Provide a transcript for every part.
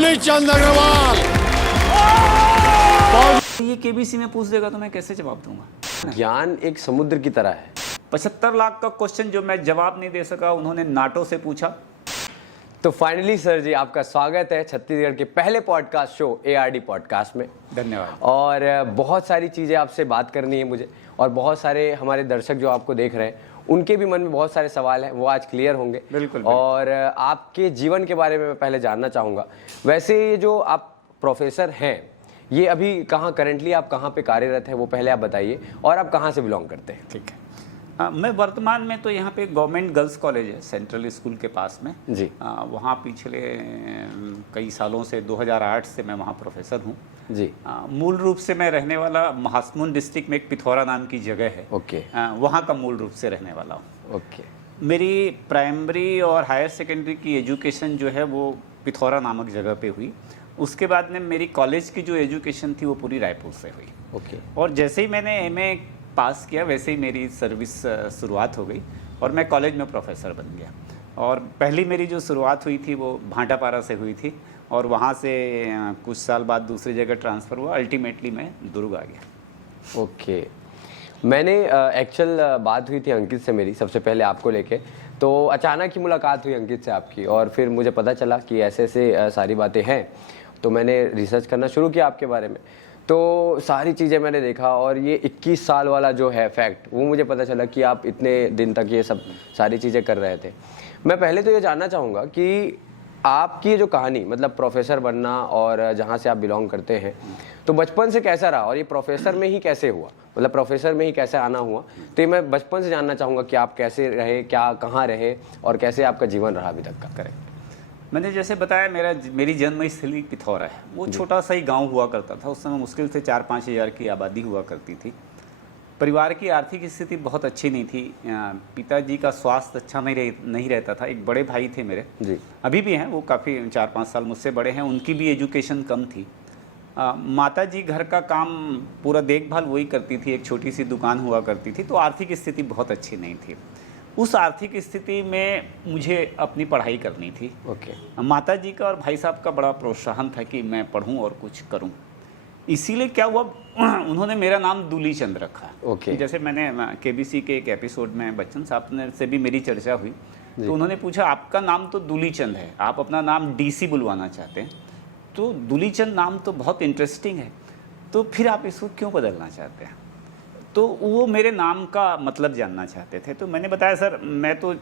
दूलीचंद अग्रवाल। ये केबीसी में पूछ देगा तो मैं कैसे जवाब दूंगा? ज्ञान एक समुद्र की तरह है। 75 लाख का क्वेश्चन जो मैं जवाब नहीं दे सका, उन्होंने नाटो से पूछा। तो फाइनली सर जी, आपका स्वागत है छत्तीसगढ़ के पहले पॉडकास्ट शो ARD पॉडकास्ट में। धन्यवाद। और बहुत सारी चीज़ें आपसे बात करनी है मुझे, और बहुत सारे हमारे दर्शक जो आपको देख रहे हैं उनके भी मन में बहुत सारे सवाल हैं, वो आज क्लियर होंगे। बिल्कुल। और आपके जीवन के बारे में मैं पहले जानना चाहूँगा। वैसे ये जो आप प्रोफेसर हैं, ये अभी कहाँ करेंटली आप कहाँ पे कार्यरत हैं, वो पहले आप बताइए, और आप कहाँ से बिलोंग करते हैं? ठीक है। मैं वर्तमान में तो यहाँ पे गवर्नमेंट गर्ल्स कॉलेज है सेंट्रल स्कूल के पास में जी। वहाँ पिछले कई सालों से 2008 से मैं वहाँ प्रोफेसर हूँ जी। मूल रूप से मैं रहने वाला महासमुंद डिस्ट्रिक्ट में एक पिथौरा नाम की जगह है। ओके। वहाँ का मूल रूप से रहने वाला हूँ। ओके। मेरी प्राइमरी और हायर सेकेंडरी की एजुकेशन जो है वो पिथौरा नामक जगह पे हुई। उसके बाद में मेरी कॉलेज की जो एजुकेशन थी वो पूरी रायपुर से हुई। ओके। और जैसे ही मैंने MA पास किया वैसे ही मेरी सर्विस शुरुआत हो गई और मैं कॉलेज में प्रोफेसर बन गया। और पहली मेरी जो शुरुआत हुई थी वो भाटापारा से हुई थी, और वहाँ से कुछ साल बाद दूसरी जगह ट्रांसफ़र हुआ। अल्टीमेटली मैं दुर्ग आ गया। ओके। मैंने एक्चुअल बात हुई थी अंकित से मेरी, सबसे पहले आपको लेके, तो अचानक ही मुलाकात हुई अंकित से आपकी, और फिर मुझे पता चला कि ऐसे ऐसे सारी बातें हैं। तो मैंने रिसर्च करना शुरू किया आपके बारे में, तो सारी चीज़ें मैंने देखा, और ये 21 साल वाला जो है फैक्ट, वो मुझे पता चला कि आप इतने दिन तक ये सब सारी चीज़ें कर रहे थे। मैं पहले तो ये जानना चाहूँगा कि आपकी जो कहानी, मतलब प्रोफेसर बनना और जहाँ से आप बिलोंग करते हैं, तो बचपन से कैसा रहा, और ये प्रोफेसर में ही कैसे हुआ, मतलब प्रोफेसर में ही कैसे आना हुआ? तो ये मैं बचपन से जानना चाहूँगा कि आप कैसे रहे, क्या कहाँ रहे, और कैसे आपका जीवन रहा अभी तक का। करें। मैंने जैसे बताया मेरी जन्मस्थली पिथौरा है। वो छोटा सा ही गांव हुआ करता था। उस समय मुश्किल से 4-5 हज़ार की आबादी हुआ करती थी। परिवार की आर्थिक स्थिति बहुत अच्छी नहीं थी। पिताजी का स्वास्थ्य अच्छा नहीं रहता था। एक बड़े भाई थे मेरे जी। अभी भी हैं, वो काफ़ी 4-5 साल मुझसे बड़े हैं। उनकी भी एजुकेशन कम थी। माताजी घर का काम पूरा देखभाल वही करती थी। एक छोटी सी दुकान हुआ करती थी। तो आर्थिक स्थिति बहुत अच्छी नहीं थी। उस आर्थिक स्थिति में मुझे अपनी पढ़ाई करनी थी। ओके। माताजी का और भाई साहब का बड़ा प्रोत्साहन था कि मैं पढूं और कुछ करूं। इसीलिए क्या हुआ, उन्होंने मेरा नाम दूलीचंद रखा। ओके। जैसे मैंने KBC के एक एपिसोड में बच्चन साहब ने से भी मेरी चर्चा हुई, तो उन्होंने पूछा आपका नाम तो दूलीचंद है, आप अपना नाम DC बुलवाना चाहते हैं, तो दूलीचंद नाम तो बहुत इंटरेस्टिंग है, तो फिर आप इसको क्यों बदलना चाहते हैं? तो वो मेरे नाम का मतलब जानना चाहते थे। तो मैंने बताया सर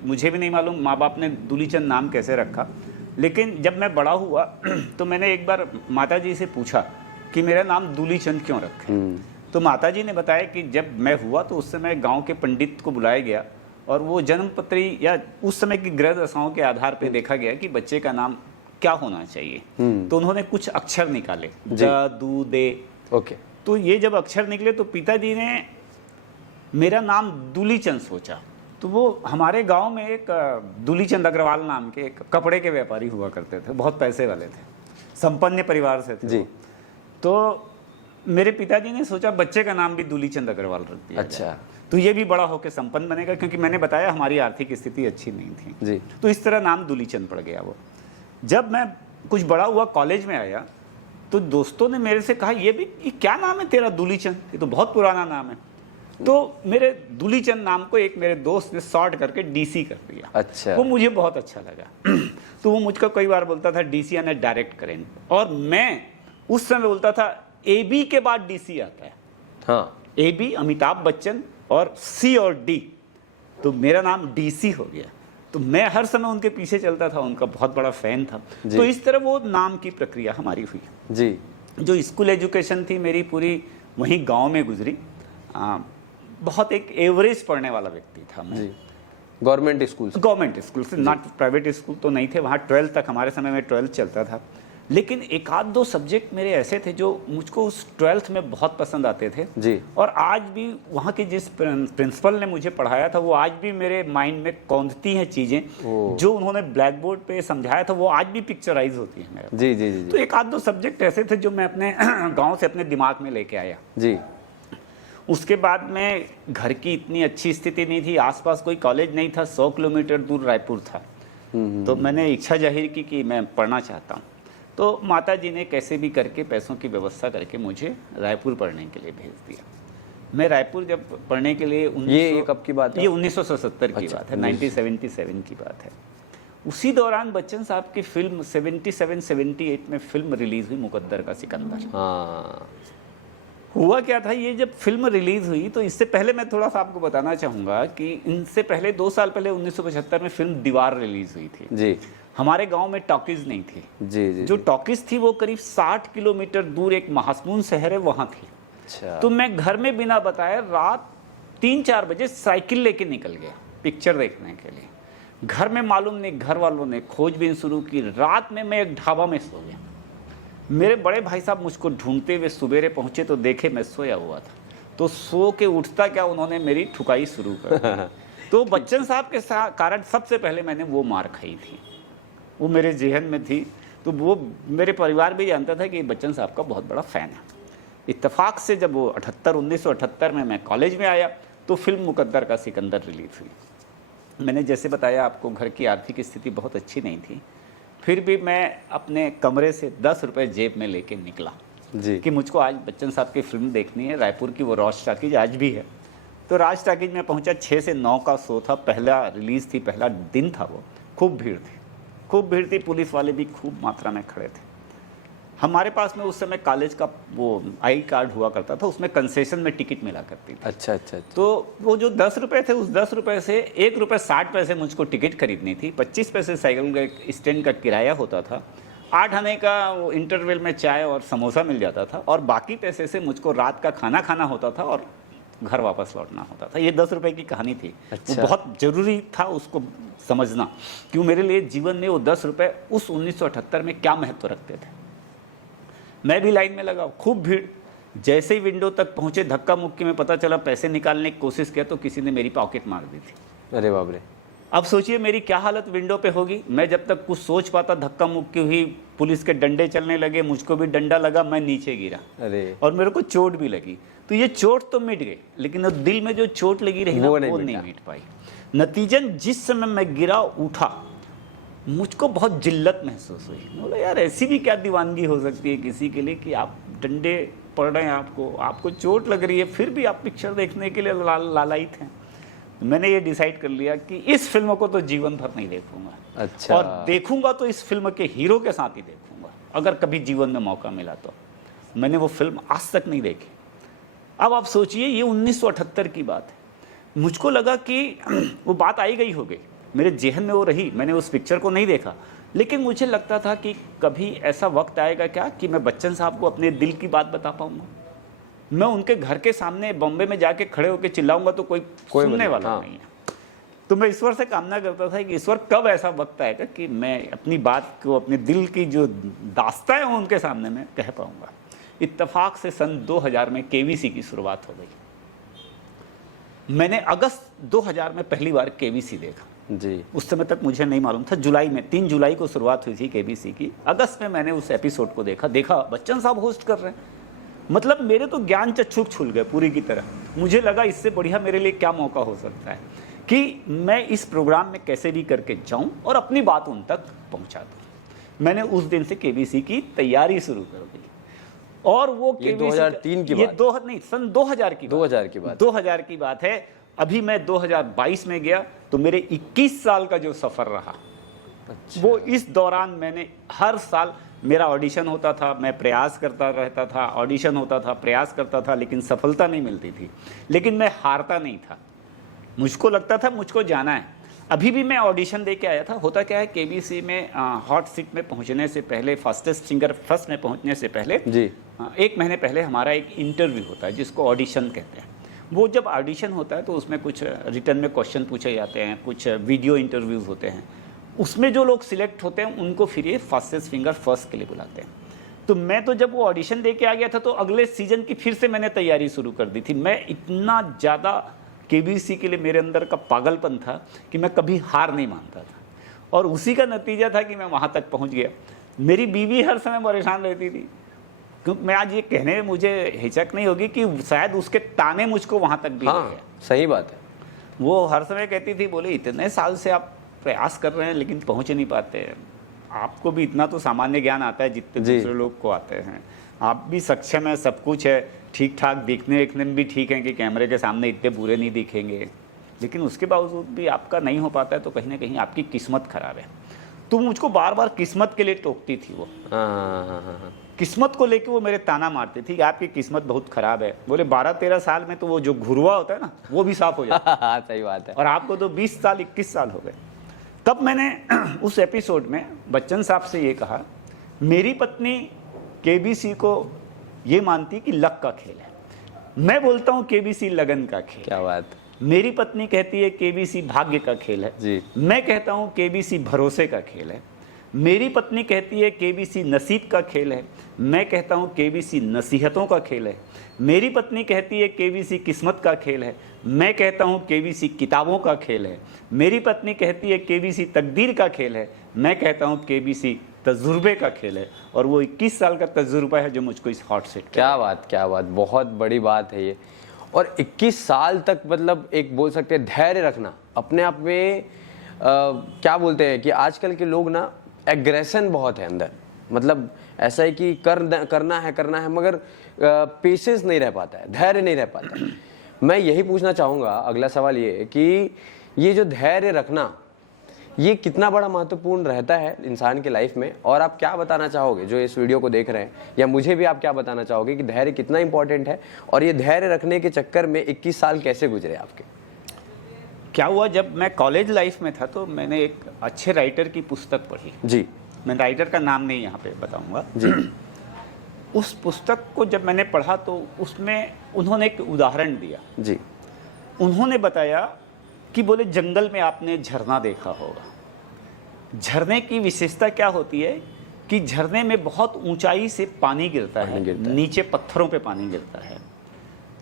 मुझे भी नहीं मालूम माँ बाप ने दूलीचंद नाम कैसे रखा, लेकिन जब मैं बड़ा हुआ तो मैंने एक बार माताजी से पूछा कि मेरा नाम दूलीचंद क्यों रखें। तो माताजी ने बताया कि जब मैं हुआ तो उस समय गांव के पंडित को बुलाया गया, और वो जन्मपत्री या उस समय की ग्रह दशाओं के आधार पर देखा गया कि बच्चे का नाम क्या होना चाहिए। तो उन्होंने कुछ अक्षर निकाले, द, दू, दे। ओके। तो ये जब अक्षर निकले तो पिताजी ने मेरा नाम दूलीचंद सोचा। तो वो हमारे गांव में एक दूलीचंद अग्रवाल नाम के एक कपड़े के व्यापारी हुआ करते थे, बहुत पैसे वाले थे, संपन्न परिवार से थे जी। तो मेरे पिताजी ने सोचा बच्चे का नाम भी दूलीचंद अग्रवाल रख दिया। अच्छा। तो ये भी बड़ा होकर संपन्न बनेगा, क्योंकि मैंने बताया हमारी आर्थिक स्थिति अच्छी नहीं थी जी। तो इस तरह नाम दूलीचंद पड़ गया वो। जब मैं कुछ बड़ा हुआ, कॉलेज में आया, तो दोस्तों ने मेरे से कहा ये क्या नाम है तेरा दूलीचंद, ये तो बहुत पुराना नाम है। तो मेरे दूलीचंद नाम को एक मेरे दोस्त ने शॉर्ट करके DC कर दिया। अच्छा। वो मुझे बहुत अच्छा लगा। तो वो मुझको कई बार बोलता था DC यानी डायरेक्ट करेंट, और मैं उस समय बोलता था AB के बाद DC आता है। हाँ, AB अमिताभ बच्चन और C और D, तो मेरा नाम DC हो गया। तो मैं हर समय उनके पीछे चलता था, उनका बहुत बड़ा फैन था। तो इस तरह वो नाम की प्रक्रिया हमारी हुई जी। जो स्कूल एजुकेशन थी मेरी पूरी वहीं गांव में गुजरी। बहुत एक एवरेज पढ़ने वाला व्यक्ति था मैं। गवर्नमेंट स्कूल से, नॉट प्राइवेट स्कूल तो नहीं थे वहाँ। 12th तक हमारे समय में 12th चलता था, लेकिन एक आध दो सब्जेक्ट मेरे ऐसे थे जो मुझको उस 12th में बहुत पसंद आते थे जी। और आज भी वहाँ के जिस प्रिंसिपल ने मुझे पढ़ाया था वो आज भी मेरे माइंड में कौंधती हैं चीज़ें। जो उन्होंने ब्लैक बोर्ड पे समझाया था वो आज भी पिक्चराइज होती है मेरे। जी जी जी। तो एक आध दो सब्जेक्ट ऐसे थे जो मैं अपने गाँव से अपने दिमाग में लेके आया जी। उसके बाद में घर की इतनी अच्छी स्थिति नहीं थी, आसपास कोई कॉलेज नहीं था, 100 किलोमीटर दूर रायपुर था। तो मैंने इच्छा जाहिर की कि मैं पढ़ना चाहता हूँ। तो माता जी ने कैसे भी करके पैसों की व्यवस्था करके मुझे रायपुर पढ़ने के लिए भेज दिया। मैं रायपुर जब पढ़ने के लिए ये कब की बात है? ये 1977 की बात है, 1977 की बात है। उसी दौरान बच्चन साहब की फिल्म 77-78 में फिल्म रिलीज हुई मुकद्दर का सिकंदर। हाँ, हुआ क्या था, ये जब फिल्म रिलीज हुई तो इससे पहले मैं थोड़ा सा आपको बताना चाहूँगा कि इनसे पहले 2 साल पहले 1975 में फिल्म दीवार रिलीज हुई थी जी हमारे गांव में। टॉकीज नहीं थी जी जी। जो टॉकीज थी वो करीब 60 किलोमीटर दूर एक महासमुंद शहर है, वहाँ थी। अच्छा, तो मैं घर में बिना बताए रात 3-4 बजे साइकिल लेके निकल गया पिक्चर देखने के लिए। घर में मालूम नहीं, घर वालों ने खोजबीन शुरू की। रात में मैं एक ढाबा में सो गया। मेरे बड़े भाई साहब मुझको ढूंढते हुए सवेरे पहुंचे तो देखे मैं सोया हुआ था। तो सो के उठता क्या, उन्होंने मेरी ठुकाई शुरू कर दी। तो बच्चन साहब के कारण सबसे पहले मैंने वो मार खाई थी, वो मेरे जहन में थी। तो वो मेरे परिवार भी जानता था कि बच्चन साहब का बहुत बड़ा फ़ैन है। इत्तेफाक से जब वो 1978 में मैं कॉलेज में आया तो फिल्म मुकद्दर का सिकंदर रिलीज हुई। मैंने जैसे बताया आपको, घर की आर्थिक स्थिति बहुत अच्छी नहीं थी, फिर भी मैं अपने कमरे से 10 रुपये जेब में लेके निकला जी कि मुझको आज बच्चन साहब की फिल्म देखनी है। रायपुर की वो राज टाकीज आज भी है। तो राज टाकीज में पहुंचा, 6 से 9 का शो था, पहला रिलीज़ थी, पहला दिन था वो। खूब भीड़ थी, पुलिस वाले भी खूब मात्रा में खड़े थे। हमारे पास में उस समय कॉलेज का वो आई कार्ड हुआ करता था, उसमें कंसेशन में टिकट मिला करती थी। अच्छा अच्छा अच्छा। तो वो जो 10 रुपये थे, उस 10 रुपये से 1 रुपये 60 पैसे मुझको टिकट खरीदनी थी। 25 पैसे साइकिल का स्टैंड का किराया होता था। 8 आने का वो इंटरवल में चाय और समोसा मिल जाता था, और बाकी पैसे से मुझको रात का खाना खाना होता था और घर वापस लौटना होता था। ये 10 रुपये की कहानी थी। अच्छा। वो बहुत ज़रूरी था उसको समझना, क्यों मेरे लिए जीवन में वो 10 रुपये उस 1978 में क्या महत्व रखते थे। मैं भी लाइन में लगा, खूब भीड़। जैसे ही विंडो तक पहुंचे, धक्का मुक्की में पता चला पैसे निकालने की कोशिश किया तो किसी ने मेरी पॉकेट मार दी थी। अरे बाप रे। अब सोचिए मेरी क्या हालत विंडो पे होगी। मैं जब तक कुछ सोच पाता, धक्का मुक्की हुई, पुलिस के डंडे चलने लगे, मुझको भी डंडा लगा, मैं नीचे गिरा अरे, और मेरे को चोट भी लगी। तो ये चोट तो मिट गई, लेकिन वो दिल में जो चोट लगी रही ना, वो नहीं मिट पाई। नतीजन जिस समय मैं गिरा उठा, मुझको बहुत जिल्लत महसूस हुई। बोला यार ऐसी भी क्या दीवानगी हो सकती है किसी के लिए कि आप डंडे पड़ रहे हैं, आपको चोट लग रही है, फिर भी आप पिक्चर देखने के लिए लालायित हैं। मैंने ये डिसाइड कर लिया कि इस फिल्म को तो जीवन भर नहीं देखूंगा। अच्छा। और देखूंगा तो इस फिल्म के हीरो के साथ ही देखूंगा, अगर कभी जीवन में मौका मिला तो। मैंने वो फिल्म आज तक नहीं देखी। अब आप सोचिए, ये 1978 की बात है। मुझको लगा कि वो बात आई गई हो गई, मेरे जहन में वो रही, मैंने उस पिक्चर को नहीं देखा, लेकिन मुझे लगता था कि कभी ऐसा वक्त आएगा क्या कि मैं बच्चन साहब को अपने दिल की बात बता पाऊंगा। मैं उनके घर के सामने बॉम्बे में जाके खड़े होकर चिल्लाऊंगा तो कोई सुनने वाला नहीं है। तो मैं ईश्वर से कामना करता था कि ईश्वर कब ऐसा वक्त आएगा कि मैं अपनी बात को, अपने दिल की जो दास्तां है उनके सामने मैं कह पाऊंगा। इत्तेफाक से सन 2000 में केवीसी की शुरुआत हो गई। मैंने अगस्त 2000 में पहली बार केवीसी देखा जी। उस समय तक मुझे नहीं मालूम था। जुलाई में 3 जुलाई को शुरुआत हुई थी केबीसी की। अगस्त में मैंने उस एपिसोड को देखा बच्चन साहब होस्ट कर रहे हैं। मतलब मेरे तो ज्ञान चक्षुक खुल गए पूरी की तरह। मुझे लगा इससे बढ़िया मेरे लिए क्या मौका हो सकता है कि मैं इस प्रोग्राम में कैसे भी करके जाऊं और अपनी बात उन तक पहुंचा दूं। मैंने उस दिन से केबीसी की तैयारी शुरू कर दी। और वो ये केबीसी 2003 की बात, नहीं, सन 2000 की 2000 की बात है। अभी मैं 2022 में गया तो मेरे 21 साल का जो सफ़र रहा, अच्छा। वो इस दौरान मैंने हर साल मेरा ऑडिशन होता था, मैं प्रयास करता रहता था, ऑडिशन होता था, प्रयास करता था, लेकिन सफलता नहीं मिलती थी। लेकिन मैं हारता नहीं था, मुझको लगता था मुझको जाना है। अभी भी मैं ऑडिशन दे के आया था। होता क्या है, केबीसी में हॉट सीट में पहुंचने से पहले, फास्टेस्ट सिंगर फर्स्ट में पहुंचने से पहले जी 1 महीने पहले हमारा एक इंटरव्यू होता है जिसको ऑडिशन कहते हैं। वो जब ऑडिशन होता है तो उसमें कुछ रिटर्न में क्वेश्चन पूछे जाते हैं, कुछ वीडियो इंटरव्यूज़ होते हैं। उसमें जो लोग सिलेक्ट होते हैं उनको फिर ये फास्टेस्ट फिंगर फर्स्ट के लिए बुलाते हैं। तो मैं तो जब वो ऑडिशन दे के आ गया था तो अगले सीजन की फिर से मैंने तैयारी शुरू कर दी थी। मैं इतना ज़्यादा केबीसी के लिए मेरे अंदर का पागलपन था कि मैं कभी हार नहीं मानता था, और उसी का नतीजा था कि मैं वहाँ तक पहुँच गया। मेरी बीवी हर समय परेशान रहती थी, क्योंकि मैं आज ये कहने में मुझे हिचक नहीं होगी कि शायद उसके ताने मुझको वहाँ तक भी हाँ, सही बात है। वो हर समय कहती थी, बोले इतने साल से आप प्रयास कर रहे हैं लेकिन पहुँच नहीं पाते हैं, आपको भी इतना तो सामान्य ज्ञान आता है जितने जी। दूसरे लोग को आते हैं। आप भी सक्षम है, सब कुछ है, ठीक ठाक दिखने देखने में भी ठीक है कि कैमरे के सामने इतने बुरे नहीं दिखेंगे, लेकिन उसके बावजूद भी आपका नहीं हो पाता है तो कहीं ना कहीं आपकी किस्मत खराब है। तो मुझको बार बार किस्मत के लिए टोकती थी वो। हाँ। किस्मत को लेके वो मेरे ताना मारती थी कि आपकी किस्मत बहुत खराब है। बोले 12-13 साल में तो वो जो घुरवा होता है ना वो भी साफ हो जाता है हाँ सही बात है। और आपको तो 20 साल 21 साल हो गए। तब मैंने उस एपिसोड में बच्चन साहब से ये कहा, मेरी पत्नी केबीसी को ये मानती कि लक का खेल है, मैं बोलता हूँ केबीसी लगन का खेल। क्या बात। मेरी पत्नी कहती है केबीसी भाग्य का खेल है जी। मैं कहता हूँ केबीसी भरोसे का खेल है। मेरी पत्नी कहती है केबीसी नसीब का खेल है, मैं कहता हूँ केबीसी नसीहतों का खेल है। मेरी पत्नी कहती है केबीसी किस्मत का खेल है, मैं कहता हूँ केबीसी किताबों का खेल है। मेरी पत्नी कहती है केबीसी तकदीर का खेल है, मैं कहता हूँ केबीसी तजुर्बे का खेल है। और वो 21 साल का तजुर्बा है जो मुझको इस हॉट सीट। क्या बात, बहुत बड़ी बात है ये। और 21 साल तक मतलब एक बोल सकते हैं धैर्य रखना अपने आप में। क्या बोलते हैं कि आजकल के लोग ना एग्रेशन बहुत है अंदर, मतलब ऐसा है कि करना है मगर पेशेंस नहीं रह पाता है, धैर्य नहीं रह पाता है। मैं यही पूछना चाहूँगा, अगला सवाल ये है कि ये जो धैर्य रखना ये कितना बड़ा महत्वपूर्ण रहता है इंसान की लाइफ में, और आप क्या बताना चाहोगे जो इस वीडियो को देख रहे हैं, या मुझे भी आप क्या बताना चाहोगे कि धैर्य कितना इंपॉर्टेंट है, और ये धैर्य रखने के चक्कर में 21 साल कैसे गुजरे आपके? क्या हुआ, जब मैं कॉलेज लाइफ में था तो मैंने एक अच्छे राइटर की पुस्तक पढ़ी। जी। मैं राइटर का नाम नहीं यहाँ पे बताऊँगा जी। उस पुस्तक को जब मैंने पढ़ा तो उसमें उन्होंने एक उदाहरण दिया। जी। उन्होंने बताया कि बोले जंगल में आपने झरना देखा होगा। झरने की विशेषता क्या होती है कि झरने में बहुत ऊंचाई से पानी गिरता है, नीचे पत्थरों पे पानी गिरता है।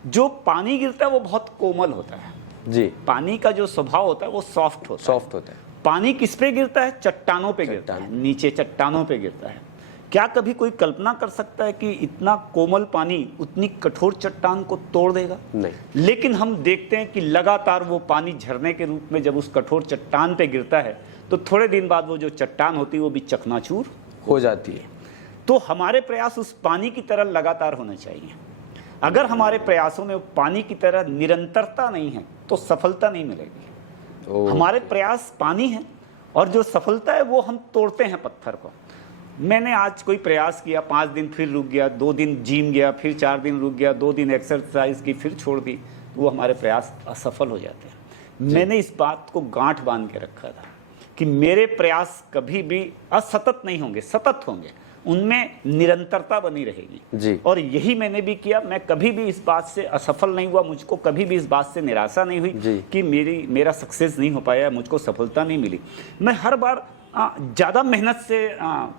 जो पानी गिरता है वो बहुत कोमल होता है। जी। पानी का जो स्वभाव होता है वो सॉफ्ट होता है। पानी किस पे गिरता है? चट्टानों पे गिरता है, नीचे चट्टानों पे गिरता है। क्या कभी कोई कल्पना कर सकता है कि इतना कोमल पानी उतनी कठोर चट्टान को तोड़ देगा? नहीं। लेकिन हम देखते हैं कि लगातार वो पानी झरने के रूप में जब उस कठोर चट्टान पे गिरता है तो थोड़े दिन बाद वो जो चट्टान होती है वो भी चकनाचूर हो जाती है। तो हमारे प्रयास उस पानी की तरह लगातार होने चाहिए। अगर हमारे प्रयासों में पानी की तरह निरंतरता नहीं है तो सफलता नहीं मिलेगी। हमारे प्रयास पानी है और जो सफलता है वो हम तोड़ते हैं पत्थर को। मैंने आज कोई प्रयास किया, 5 दिन फिर रुक गया, 2 दिन जिम गया, फिर 4 दिन रुक गया, 2 दिन एक्सरसाइज की, फिर छोड़ दी, तो वो हमारे प्रयास असफल हो जाते हैं। मैंने इस बात को गांठ बांध के रखा था कि मेरे प्रयास कभी भी असतत नहीं होंगे, सतत होंगे, उनमें निरंतरता बनी रहेगी। जी। और यही मैंने भी किया। मैं कभी भी इस बात से असफल नहीं हुआ, मुझको कभी भी इस बात से निराशा नहीं हुई कि मेरा सक्सेस नहीं हो पाया, मुझको सफलता नहीं मिली। मैं हर बार ज़्यादा मेहनत से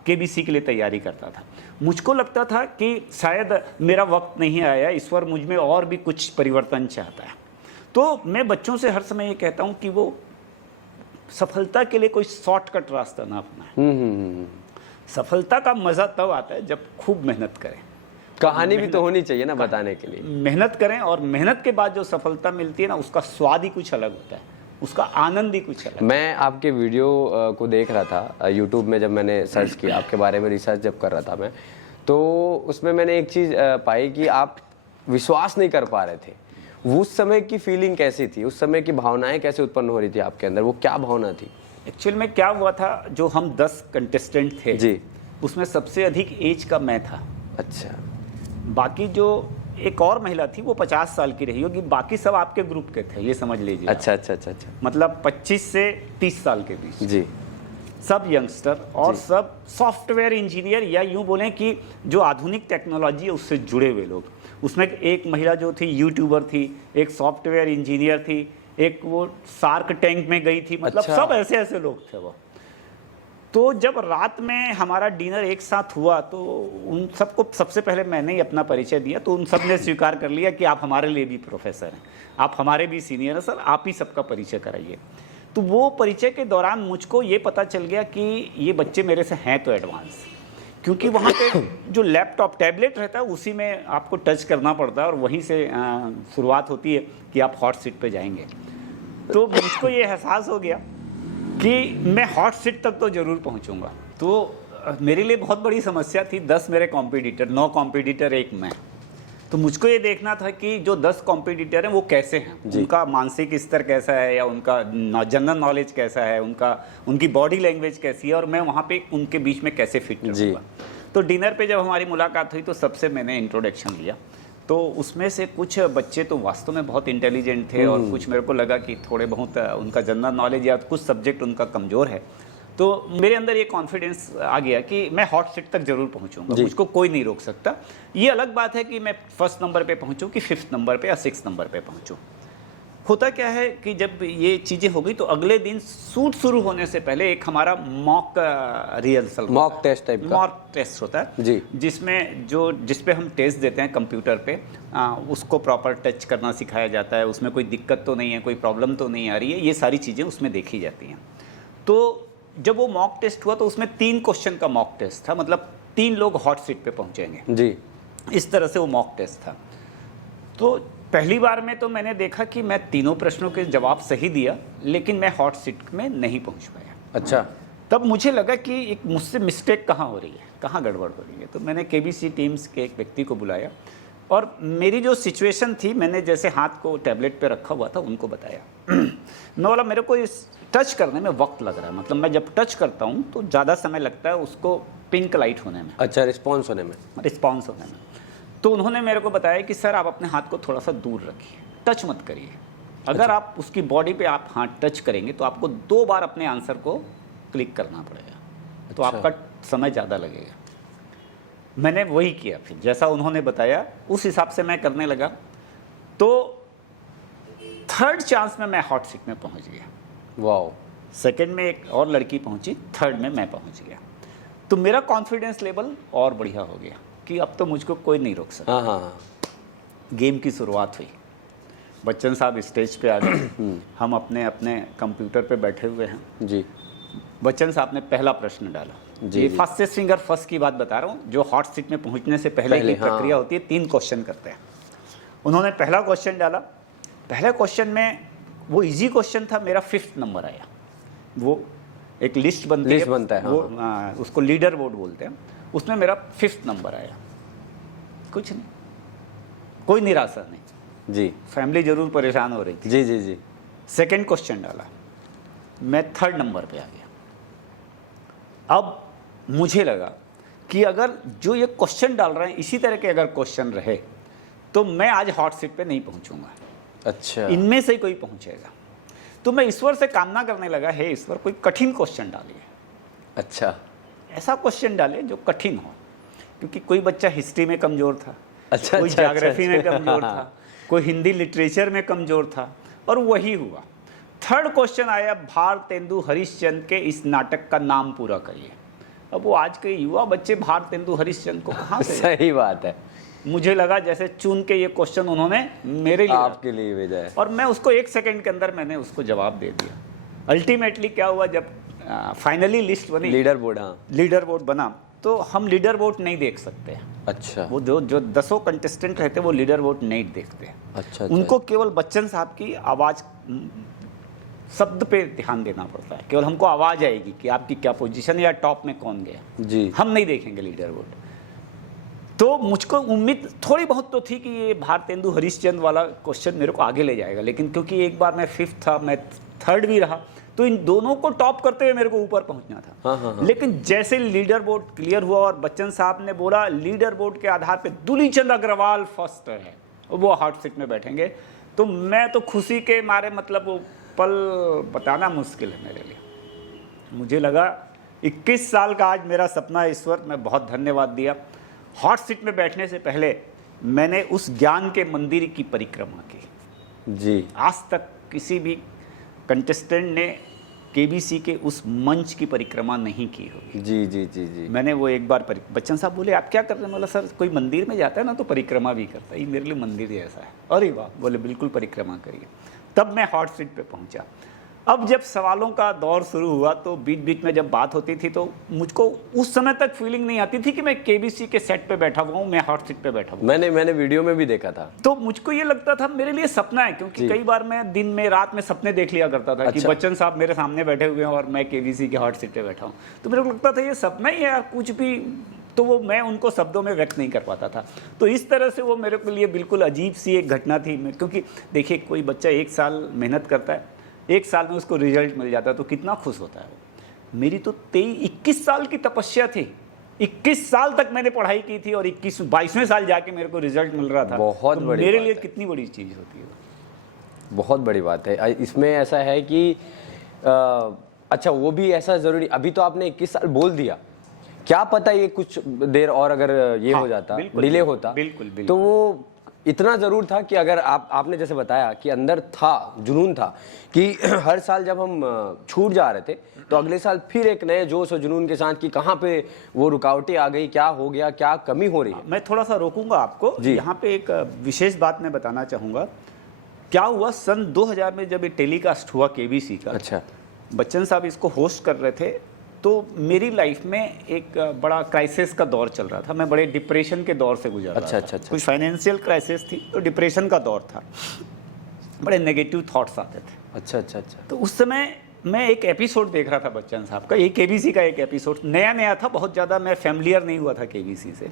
केबीसी के लिए तैयारी करता था। मुझको लगता था कि शायद मेरा वक्त नहीं आया, ईश्वर मुझ में और भी कुछ परिवर्तन चाहता है। तो मैं बच्चों से हर समय ये कहता हूँ कि वो सफलता के लिए कोई शॉर्टकट रास्ता ना अपनाएं। सफलता का मज़ा तब आता है जब खूब मेहनत करें। कहानी भी तो होनी चाहिए ना बताने के लिए। मेहनत करें और मेहनत के बाद जो सफलता मिलती है ना, उसका स्वाद ही कुछ अलग होता है, उसका आनंद ही कुछ अलग। मैं आपके वीडियो को देख रहा था यूट्यूब में, जब मैंने सर्च किया आपके बारे में, रिसर्च जब कर रहा था मैं, तो उसमें मैंने एक चीज़ पाई कि आप विश्वास नहीं कर पा रहे थे। उस समय की फीलिंग कैसी थी? उस समय की भावनाएं कैसे उत्पन्न हो रही थी आपके अंदर? वो क्या भावना थी? एक्चुअल में क्या हुआ था, जो हम 10 कंटेस्टेंट थे जी, उसमें सबसे अधिक एज का मैं था। अच्छा। बाकी जो एक और महिला थी वो 50 साल की रही होगी, बाकी सब आपके ग्रुप के थे, ये समझ लीजिए। अच्छा अच्छा अच्छा अच्छा। मतलब 25 से 30 साल के बीच जी। सब यंगस्टर और सब सॉफ्टवेयर इंजीनियर, या यूं बोलें कि जो आधुनिक टेक्नोलॉजी है उससे जुड़े हुए लोग। उसमें एक महिला जो थी यूट्यूबर थी, एक सॉफ्टवेयर इंजीनियर थी, एक वो शार्क टैंक में गई थी, मतलब सब ऐसे ऐसे लोग थे वो। तो जब रात में हमारा डिनर एक साथ हुआ तो उन सबको सबसे पहले मैंने ही अपना परिचय दिया, तो उन सब ने स्वीकार कर लिया कि आप हमारे लिए भी प्रोफेसर हैं, आप हमारे भी सीनियर हैं सर, आप ही सबका परिचय कराइए। तो वो परिचय के दौरान मुझको ये पता चल गया कि ये बच्चे मेरे से हैं तो एडवांस, क्योंकि वहाँ पे जो लैपटॉप टैबलेट रहता है उसी में आपको टच करना पड़ता है और वहीं से शुरुआत होती है कि आप हॉट सीट पे जाएंगे। तो मुझको ये एहसास हो गया कि मैं हॉट सीट तक तो ज़रूर पहुंचूंगा, तो मेरे लिए बहुत बड़ी समस्या थी। 10 मेरे कॉम्पिटिटर, 9 कॉम्पिटिटर, 1 मैं। तो मुझको ये देखना था कि जो 10 कॉम्पिटिटर हैं वो कैसे हैं, उनका मानसिक स्तर कैसा है, या उनका जनरल नॉलेज कैसा है, उनकी बॉडी लैंग्वेज कैसी है, और मैं वहाँ पे उनके बीच में कैसे फिट रहूँगा। तो डिनर पे जब हमारी मुलाकात हुई तो सबसे मैंने इंट्रोडक्शन लिया। तो उसमें से कुछ बच्चे तो वास्तव में बहुत इंटेलिजेंट थे, और कुछ मेरे को लगा कि थोड़े बहुत उनका जनरल नॉलेज या कुछ सब्जेक्ट उनका कमज़ोर है। तो मेरे अंदर ये कॉन्फिडेंस आ गया कि मैं हॉट सीट तक जरूर पहुंचूंगा, मुझको कोई नहीं रोक सकता। ये अलग बात है कि मैं फर्स्ट नंबर पे पहुंचूं कि 5th नंबर पे या 6th नंबर पे पहुंचूं। होता क्या है कि जब ये चीज़ें हो गई तो अगले दिन शूट शुरू होने से पहले एक हमारा mock rehearsal, mock test type का मॉक टेस्ट होता है जी, जिसमें जिस पे हम टेस्ट देते हैं कंप्यूटर पे, उसको प्रॉपर टच करना सिखाया जाता है, उसमें कोई दिक्कत तो नहीं है, कोई प्रॉब्लम तो नहीं आ रही है, ये सारी चीज़ें उसमें देखी जाती हैं। तो जब वो मॉक टेस्ट हुआ तो उसमें 3 क्वेश्चन का मॉक टेस्ट था, मतलब 3 लोग हॉट सीट पे पहुंचेंगे जी, इस तरह से वो मॉक टेस्ट था। तो पहली बार में तो मैंने देखा कि मैं तीनों प्रश्नों के जवाब सही दिया, लेकिन मैं हॉट सीट में नहीं पहुंच पाया। अच्छा। तब मुझे लगा कि एक मुझसे मिस्टेक कहाँ हो रही है, कहाँ गड़बड़ हो रही है। तो मैंने केबीसी टीम्स के एक व्यक्ति को बुलाया, और मेरी जो सिचुएशन थी, मैंने जैसे हाथ को टैबलेट पे रखा हुआ था उनको बताया। मैं बोला मेरे को इस टच करने में वक्त लग रहा है, मतलब मैं जब टच करता हूँ तो ज़्यादा समय लगता है उसको पिंक लाइट होने में, अच्छा, रिस्पॉन्स होने में। तो उन्होंने मेरे को बताया कि सर आप अपने हाथ को थोड़ा सा दूर रखिए, टच मत करिए। अगर आप उसकी बॉडी पे आप हाथ टच करेंगे तो आपको 2 बार अपने आंसर को क्लिक करना पड़ेगा, तो आपका समय ज़्यादा लगेगा। मैंने वही किया, फिर जैसा उन्होंने बताया उस हिसाब से मैं करने लगा। तो 3rd चांस में मैं हॉट सीट में पहुंच गया। वाओ। 2nd में एक और लड़की पहुंची, 3rd में मैं पहुंच गया। तो मेरा कॉन्फिडेंस लेवल और बढ़िया हो गया कि अब तो मुझको कोई नहीं रोक सकता। हाँ। गेम की शुरुआत हुई, बच्चन साहब स्टेज पे आ गए, हम अपने अपने कंप्यूटर पे बैठे हुए हैं जी। बच्चन साहब ने पहला प्रश्न डाला। जी, ये जी। फास्टेस्ट फिंगर फर्स्ट की बात बता रहा हूँ, जो हॉट सीट में पहुंचने से पहले की प्रक्रिया होती है, 3 क्वेश्चन करते हैं। उन्होंने पहला क्वेश्चन डाला। पहले क्वेश्चन में वो इजी क्वेश्चन था, मेरा 5th नंबर आया। वो एक लिस्ट बनता है, वो उसको लीडर बोर्ड बोलते हैं, उसमें मेरा 5th नंबर आया। कुछ नहीं, कोई निराशा नहीं जी। फैमिली जरूर परेशान हो रही थी। जी जी जी। 2nd क्वेश्चन डाला, मैं 3rd नंबर पे आ गया। अब मुझे लगा कि अगर जो ये क्वेश्चन डाल रहे हैं इसी तरह के अगर क्वेश्चन रहे तो मैं आज हॉट सीट पे नहीं पहुंचूंगा। अच्छा। इनमें से कोई पहुंचेगा। तो मैं ईश्वर से कामना करने लगा, हे ईश्वर कोई कठिन क्वेश्चन डालिए। अच्छा। ऐसा क्वेश्चन डाले जो कठिन हो, क्योंकि कोई बच्चा हिस्ट्री में कमज़ोर था, अच्छा, कोई अच्छा, ज्योग्राफी अच्छा, में कमज़ोर था, कोई हिंदी लिटरेचर में कमज़ोर था, और वही हुआ। 3rd क्वेश्चन आया, भारतेंदु हरिश्चंद्र के इस नाटक का नाम पूरा करिए। अब वो आज के युवा बच्चे भारतेंदु हरिश्चंद्र को कहाँ से सही बात है। मुझे लगा जैसे चुन के ये क्वेश्चन उन्होंने मेरे लिए आपके लिए भेजा है, और मैं उसको 1 सेकंड के अंदर मैंने उसको जवाब दे दिया। अल्टीमेटली क्या हुआ, जब फाइनली लिस्ट बनी, लीडर बोर्ड। हाँ। लीडर बोर्ड बना, तो हम लीडर बोर्ड नहीं देख सकते। अच्छा। वो जो 10 कंटेस्टेंट रहते वो लीडर बोर्ड नहीं देखते। अच्छा। उनको केवल बच्चन साहब की आवाज़, शब्द पे ध्यान देना पड़ता है। केवल हमको आवाज़ आएगी कि आपकी क्या पोजीशन या टॉप में कौन गया, जी। हम नहीं देखेंगे लीडर बोर्ड। तो मुझको उम्मीद थोड़ी बहुत तो थी कि ये भारतेंदु हरिश्चंद्र वाला क्वेश्चन मेरे को आगे ले जाएगा, लेकिन क्योंकि एक बार मैं 5th था, मैं 3rd भी रहा, तो इन दोनों को टॉप करते हुए मेरे को ऊपर पहुंचना था। हाँ। लेकिन जैसे लीडर बोर्ड क्लियर हुआ और बच्चन साहब ने बोला लीडर बोर्ड के आधार पे दुलीचंद अग्रवाल फर्स्ट है, वो हॉट सीट में बैठेंगे, तो मैं तो खुशी के मारे, मतलब वो पल बताना मुश्किल है मेरे लिए। मुझे लगा 21 साल का आज मेरा सपना है, ईश्वर मैं बहुत धन्यवाद दिया। हॉट सीट में बैठने से पहले मैंने उस ज्ञान के मंदिर की परिक्रमा की। जी। आज तक किसी भी कंटेस्टेंट ने केबीसी के उस मंच की परिक्रमा नहीं की होगी। जी जी जी जी। मैंने वो एक बार बच्चन साहब बोले आप क्या कर रहे हैं? बोला सर कोई मंदिर में जाता है ना तो परिक्रमा भी करता है, ये मेरे लिए मंदिर जैसा है। अरे वाह, बोले बिल्कुल परिक्रमा करिए। तब मैं हॉट सीट पे पहुंचा। अब जब सवालों का दौर शुरू हुआ तो बीच बीच में जब बात होती थी तो मुझको उस समय तक फीलिंग नहीं आती थी कि मैं केबीसी के सेट पे बैठा हुआ हूँ, मैं हॉट सीट पे बैठा हुआ। मैंने वीडियो में भी देखा था। तो मुझको ये लगता था मेरे लिए सपना है, क्योंकि कई बार मैं दिन में रात में सपने देख लिया करता था कि बच्चन साहब मेरे सामने बैठे हुए हैं और मैं केबीसी के हॉट सीट पे बैठा हूँ। तो मेरे को लगता था ये सपना ही है यार, कुछ भी, तो वो मैं उनको शब्दों में व्यक्त नहीं कर पाता था। तो इस तरह से वो मेरे के लिए बिल्कुल अजीब सी एक घटना थी। क्योंकि देखिए कोई बच्चा 1 साल मेहनत करता है, 1 साल में उसको रिजल्ट मिल जाता है तो कितना खुश होता है वो। मेरी तो 21 साल की तपस्या थी, 21 साल तक मैंने पढ़ाई की थी और 22वें साल जाके मेरे को रिजल्ट मिल रहा था। बहुत तो बड़ी मेरे बात लिए है। कितनी बड़ी चीज़ होती है। बहुत बड़ी बात है। इसमें ऐसा है कि अच्छा वो भी ऐसा जरूरी, अभी तो आपने 21 साल बोल दिया, क्या पता ये कुछ देर और अगर ये हो जाता, डिले होता, बिल्कुल तो वो इतना जरूर था कि अगर आपने जैसे बताया कि अंदर था, जुनून था कि हर साल जब हम छूट जा रहे थे तो अगले साल फिर एक नए जोश और जुनून के साथ कि कहाँ पे वो रुकावटें आ गई, क्या हो गया, क्या कमी हो रही है। मैं थोड़ा सा रोकूंगा आपको यहाँ पे, एक विशेष बात मैं बताना चाहूँगा। क्या हुआ सन 2000 में जब ये टेलीकास्ट हुआ केबीसी का, अच्छा, बच्चन साहब इसको होस्ट कर रहे थे, तो मेरी लाइफ में एक बड़ा क्राइसिस का दौर चल रहा था। मैं बड़े डिप्रेशन के दौर से गुजर रहा था। कुछ फाइनेंशियल क्राइसिस थी तो डिप्रेशन का दौर था, बड़े नेगेटिव थॉट्स आते थे। अच्छा। तो उस समय मैं एक एपिसोड देख रहा था बच्चन साहब का, ये केबीसी का एक एपिसोड नया था, बहुत ज़्यादा मैं फैमिलियर नहीं हुआ था केबीसी से।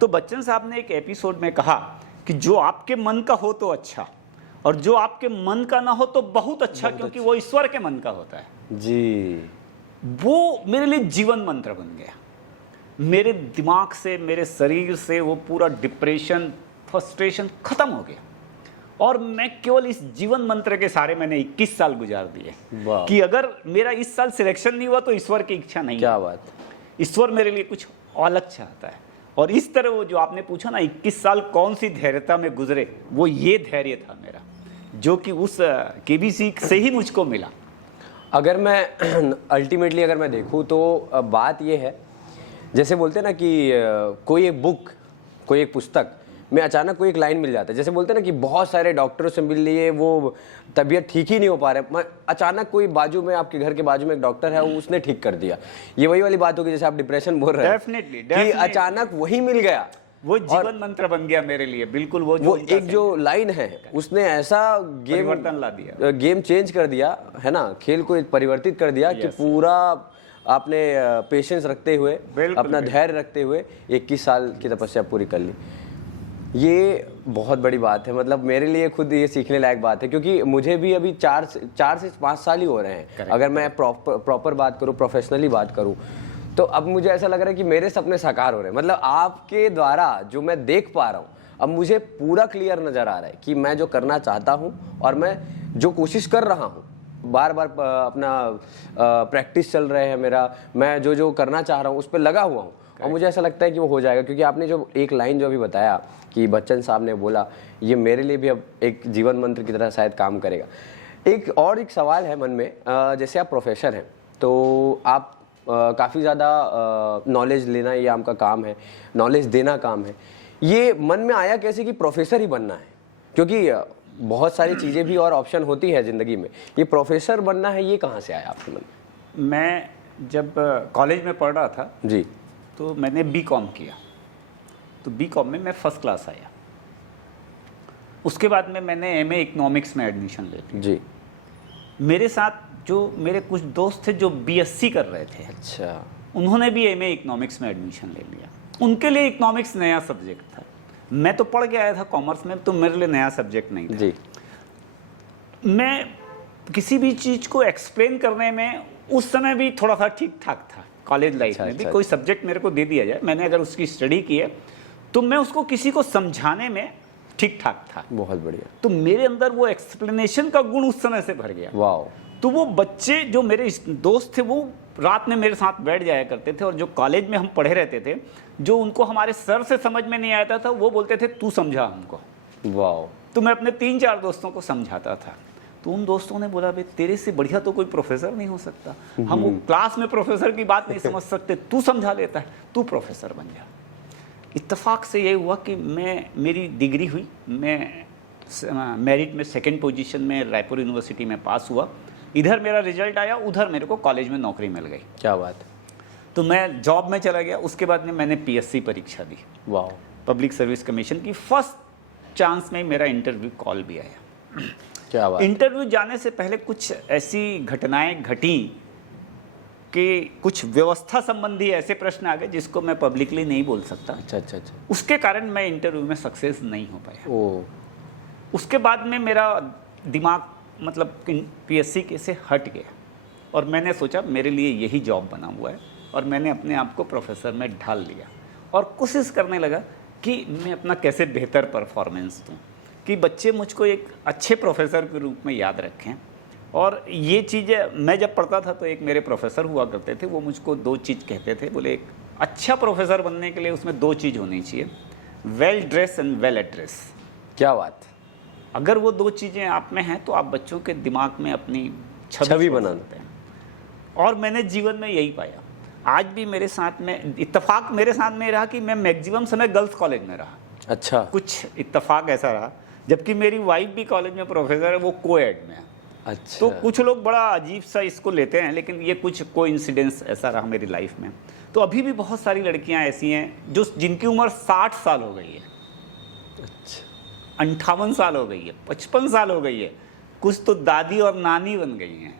तो बच्चन साहब ने एक एपिसोड में कहा कि जो आपके मन का हो तो अच्छा, और जो आपके मन का ना हो तो बहुत अच्छा, क्योंकि वो ईश्वर के मन का होता है जी। वो मेरे लिए जीवन मंत्र बन गया। मेरे दिमाग से, मेरे शरीर से वो पूरा डिप्रेशन, फ्रस्ट्रेशन खत्म हो गया और मैं केवल इस जीवन मंत्र के सहारे मैंने 21 साल गुजार दिए कि अगर मेरा इस साल सिलेक्शन नहीं हुआ तो ईश्वर की इच्छा नहीं। क्या बात, ईश्वर मेरे लिए कुछ अलग चाहता है। और इस तरह वो जो आपने पूछा ना 21 साल कौन सी धैर्यता में गुजरे, वो ये धैर्य था मेरा, जो कि उस केबीसी से ही मुझको मिला। अगर मैं अल्टीमेटली अगर मैं देखूं तो बात ये है, जैसे बोलते हैं ना कि कोई एक बुक, कोई एक पुस्तक में अचानक कोई एक लाइन मिल जाता है, जैसे बोलते हैं ना कि बहुत सारे डॉक्टरों से मिल लिए, वो तबीयत ठीक ही नहीं हो पा रहे, अचानक कोई बाजू में, आपके घर के बाजू में एक डॉक्टर है, उसने ठीक कर दिया। ये वही वाली बात होगी जैसे आप डिप्रेशन बोल रहे हैं, डेफिनेटली कि अचानक वही मिल गया, वो जीवन मंत्र बन गया मेरे लिए। बिल्कुल वो एक जो लाइन है उसने ऐसा परिवर्तन ला दिया, गेम चेंज कर दिया है ना, खेल को परिवर्तित कर दिया कि पूरा आपने पेशेंस रखते हुए, अपना धैर्य रखते हुए 21 साल की तपस्या पूरी कर ली। ये बहुत बड़ी बात है, मतलब मेरे लिए खुद ये सीखने लायक बात है, क्योंकि मुझे भी अभी 4 से 5 साल ही हो रहे हैं। अगर मैं प्रॉपर बात करूँ, प्रोफेशनली बात करूँ, तो अब मुझे ऐसा लग रहा है कि मेरे सपने साकार हो रहे हैं। मतलब आपके द्वारा जो मैं देख पा रहा हूँ, अब मुझे पूरा क्लियर नजर आ रहा है कि मैं जो करना चाहता हूँ और मैं जो कोशिश कर रहा हूँ, बार बार अपना प्रैक्टिस चल रहे हैं मेरा, मैं जो करना चाह रहा हूँ उस पर लगा हुआ हूँ, और मुझे ऐसा लगता है कि वो हो जाएगा। क्योंकि आपने जो एक लाइन जो अभी बताया कि बच्चन साहब ने बोला, ये मेरे लिए भी अब एक जीवन मंत्र की तरह शायद काम करेगा। एक सवाल है मन में, जैसे आप प्रोफेसर हैं तो आप काफ़ी ज़्यादा नॉलेज लेना ये आपका काम है, नॉलेज देना काम है। ये मन में आया कैसे कि प्रोफेसर ही बनना है? क्योंकि बहुत सारी चीज़ें भी और ऑप्शन होती है ज़िंदगी में, ये प्रोफेसर बनना है, ये कहाँ से आया आपके मन में? मैं जब कॉलेज में पढ़ रहा था जी, तो मैंने बीकॉम किया, तो बीकॉम में मैं फर्स्ट क्लास आया। उसके बाद में मैंने एमए इकोनॉमिक्स में एडमिशन ले लिया। जी। मेरे साथ जो मेरे कुछ दोस्त थे जो बीएससी कर रहे थे, अच्छा, उन्होंने भी एमए इकोनॉमिक्स में एडमिशन ले लिया। उनके लिए इकोनॉमिक्स नया सब्जेक्ट था, मैं तो पढ़ के आया था कॉमर्स में, तो मेरे लिए नया सब्जेक्ट नहीं था। जी। मैं किसी भी चीज़ को एक्सप्लेन करने में उस समय भी थोड़ा सा ठीक ठाक था। कॉलेज लाइफ में भी कोई सब्जेक्ट मेरे को दे दिया जाए, मैंने अगर उसकी स्टडी की है तो मैं उसको किसी को समझाने में ठीक ठाक था। बहुत बढ़िया। तो मेरे अंदर वो एक्सप्लेनेशन का गुण उस समय से भर गया। वाह। तो वो बच्चे जो मेरे दोस्त थे वो रात में मेरे साथ बैठ जाया करते थे, और जो कॉलेज में हम पढ़े रहते थे, जो उनको हमारे सर से समझ में नहीं आता था, वो बोलते थे तू समझा हमको। वाह। तो मैं अपने 3-4 दोस्तों को समझाता था। तो उन दोस्तों ने बोला भाई तेरे से बढ़िया तो कोई प्रोफेसर नहीं हो सकता, हम वो क्लास में प्रोफेसर की बात नहीं समझ सकते, तू समझा लेता है, तू प्रोफेसर बन जा। इत्तेफाक से ये हुआ कि मेरी डिग्री हुई, मैं मेरिट में 2nd पोजीशन में रायपुर यूनिवर्सिटी में पास हुआ। इधर मेरा रिजल्ट आया, उधर मेरे को कॉलेज में नौकरी मिल गई। क्या बात है। तो मैं जॉब में चला गया। उसके बाद में मैंने पीएससी परीक्षा दी, वाह। पब्लिक सर्विस कमीशन की। फर्स्ट चांस में मेरा इंटरव्यू कॉल भी आया। क्या बात। इंटरव्यू जाने से पहले कुछ ऐसी घटनाएं घटी कि कुछ व्यवस्था संबंधी ऐसे प्रश्न आ गए जिसको मैं पब्लिकली नहीं बोल सकता। अच्छा अच्छा अच्छा। उसके कारण मैं इंटरव्यू में सक्सेस नहीं हो पाया। ओ। उसके बाद में मेरा दिमाग मतलब पीएससी के से हट गया और मैंने सोचा मेरे लिए यही जॉब बना हुआ है, और मैंने अपने आप को प्रोफेसर में ढाल लिया और कोशिश करने लगा कि मैं अपना कैसे बेहतर परफॉर्मेंस दूँ, कि बच्चे मुझको एक अच्छे प्रोफेसर के रूप में याद रखें। और ये चीज़ें मैं जब पढ़ता था तो एक मेरे प्रोफेसर हुआ करते थे, वो मुझको 2 चीज़ कहते थे। बोले एक अच्छा प्रोफेसर बनने के लिए उसमें 2 चीज़ होनी चाहिए, well dress and well address. क्या बात। अगर वो 2 चीज़ें आप में हैं तो आप बच्चों के दिमाग में अपनी छवि बना सकते हैं। और मैंने जीवन में यही पाया। आज भी मेरे साथ में इत्तेफाक मेरे साथ में रहा कि मैं मैक्सिमम समय गर्ल्स कॉलेज में रहा। अच्छा। कुछ इत्तेफाक ऐसा रहा, जबकि मेरी वाइफ भी कॉलेज में प्रोफेसर है, वो कोएड में है। अच्छा। तो कुछ लोग बड़ा अजीब सा इसको लेते हैं, लेकिन ये कुछ कोइंसिडेंस ऐसा रहा मेरी लाइफ में। तो अभी भी बहुत सारी लड़कियां ऐसी हैं जो जिनकी उम्र 60 साल हो गई है, अच्छा। 58 साल हो गई है, 55 साल हो गई है, कुछ तो दादी और नानी बन गई हैं।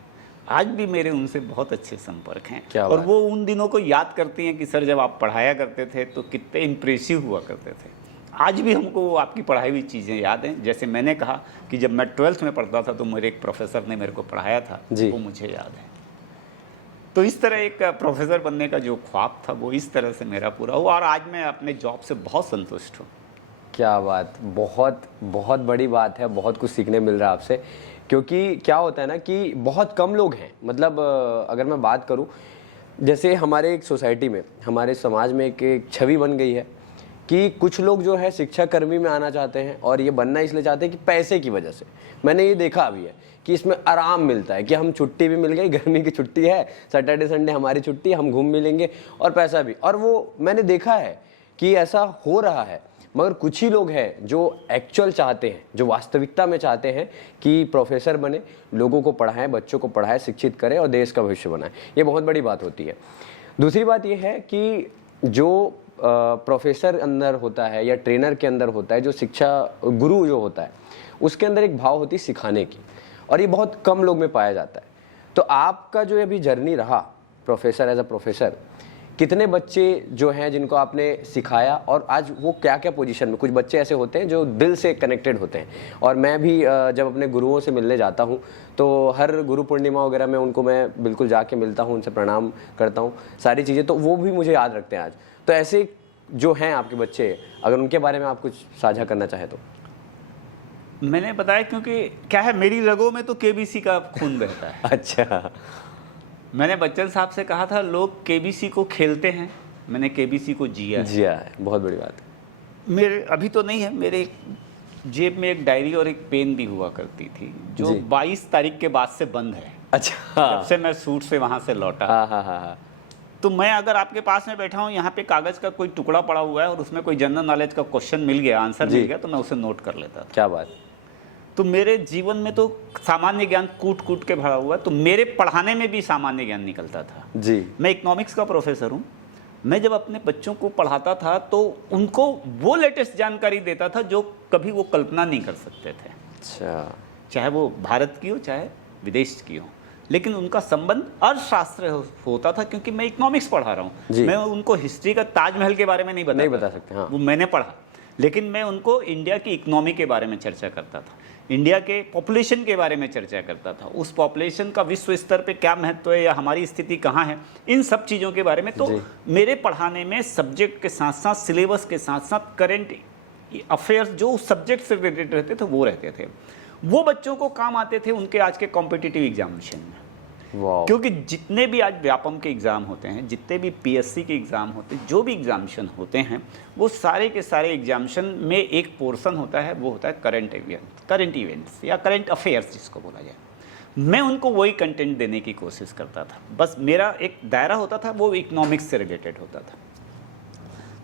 आज भी मेरे उनसे बहुत अच्छे संपर्क हैं। और वो उन दिनों को याद करती हैं कि सर जब आप पढ़ाया करते थे तो कितने इम्प्रेसिव हुआ करते थे। आज भी हमको वो आपकी पढ़ाई हुई चीज़ें याद हैं। जैसे मैंने कहा कि जब मैं 12th में पढ़ता था तो मेरे एक प्रोफेसर ने मेरे को पढ़ाया था, वो मुझे याद है। तो इस तरह एक प्रोफेसर बनने का जो ख्वाब था वो इस तरह से मेरा पूरा हुआ, और आज मैं अपने जॉब से बहुत संतुष्ट हूँ। क्या बात। बहुत बहुत बड़ी बात है, बहुत कुछ सीखने मिल रहा है आपसे। क्योंकि क्या होता है ना कि बहुत कम लोग हैं, मतलब अगर मैं बात करूं, जैसे हमारे एक सोसाइटी में, हमारे समाज में एक छवि बन गई है कि कुछ लोग जो है शिक्षा कर्मी में आना चाहते हैं, और ये बनना इसलिए चाहते हैं कि पैसे की वजह से। मैंने ये देखा अभी है कि इसमें आराम मिलता है कि हम छुट्टी भी मिल गई, गर्मी की छुट्टी है, सैटरडे संडे हमारी छुट्टी, हम घूम मिलेंगे और पैसा भी। और वो मैंने देखा है कि ऐसा हो रहा है। मगर कुछ ही लोग हैं जो एक्चुअल चाहते हैं, जो वास्तविकता में चाहते हैं कि प्रोफेसर बने, लोगों को पढ़ाएं, बच्चों को पढ़ाएं, शिक्षित करें और देश का भविष्य बनाएं। ये बहुत बड़ी बात होती है। दूसरी बात ये है कि जो प्रोफेसर अंदर होता है या ट्रेनर के अंदर होता है, जो शिक्षा गुरु जो होता है, उसके अंदर एक भाव होती है सिखाने की, और ये बहुत कम लोग में पाया जाता है। तो आपका जो अभी जर्नी रहा प्रोफेसर, एज अ प्रोफेसर, कितने बच्चे जो हैं जिनको आपने सिखाया, और आज वो क्या क्या पोजीशन में? कुछ बच्चे ऐसे होते हैं जो दिल से कनेक्टेड होते हैं, और मैं भी जब अपने गुरुओं से मिलने जाता हूं तो हर गुरु पूर्णिमा वगैरह में उनको मैं बिल्कुल जाके मिलता हूं, उनसे प्रणाम करता हूं, सारी चीज़ें, तो वो भी मुझे याद रखते हैं आज। तो ऐसे जो हैं आपके बच्चे, अगर उनके बारे में आप कुछ साझा करना चाहें तो। मैंने बताया, क्योंकि क्या है, मेरी रगों में तो केबीसी का खून बहता है। अच्छा। मैंने बच्चन साहब से कहा था लोग केबीसी को खेलते हैं, मैंने केबीसी को जिया है। बहुत बड़ी बात है। मेरे अभी तो नहीं है, मेरे जेब में एक डायरी और एक पेन भी हुआ करती थी जो 22 तारीख के बाद से बंद है। अच्छा। जब से मैं सूट से वहाँ से लौटा। हाँ। तो मैं अगर आपके पास में बैठा हूँ, यहाँ पे कागज़ का कोई टुकड़ा पड़ा हुआ है और उसमें कोई जनरल नॉलेज का क्वेश्चन मिल गया, आंसर मिल गया, तो मैं उसे नोट कर लेता था। क्या बात। तो मेरे जीवन में तो सामान्य ज्ञान कूट कूट के भरा हुआ है, तो मेरे पढ़ाने में भी सामान्य ज्ञान निकलता था जी। मैं इकोनॉमिक्स का प्रोफेसर हूँ। मैं जब अपने बच्चों को पढ़ाता था तो उनको वो लेटेस्ट जानकारी देता था जो कभी वो कल्पना नहीं कर सकते थे। अच्छा। चाहे वो भारत की हो चाहे विदेश की हो, लेकिन उनका संबंध अर्थशास्त्र होता था, क्योंकि मैं इकोनॉमिक्स पढ़ा रहा हूँ। मैं उनको हिस्ट्री का ताजमहल के बारे में नहीं बता सकते, हाँ। वो मैंने पढ़ा, लेकिन मैं उनको इंडिया की इकोनॉमी के बारे में चर्चा करता था, इंडिया के पॉपुलेशन के बारे में चर्चा करता था, उस पॉपुलेशन का विश्व स्तर पे क्या महत्व है या हमारी स्थिति कहाँ है, इन सब चीज़ों के बारे में। तो मेरे पढ़ाने में सब्जेक्ट के साथ साथ, सिलेबस के साथ साथ करंट अफेयर्स जो सब्जेक्ट से रिलेटेड रहते थे वो रहते थे। वो बच्चों को काम आते थे उनके आज के कॉम्पिटिटिव एग्जामिनेशन में। क्योंकि जितने भी आज व्यापम के एग्ज़ाम होते हैं, जितने भी पीएससी के एग्ज़ाम होते हैं, जो भी एग्जामिनेशन होते हैं, वो सारे के सारे एग्जामिनेशन में एक पोर्शन होता है, वो होता है करंट इवेंट्स या करंट अफेयर्स जिसको बोला जाए। मैं उनको वही कंटेंट देने की कोशिश करता था। बस मेरा एक दायरा होता था, वो इकोनॉमिक्स से रिलेटेड होता था।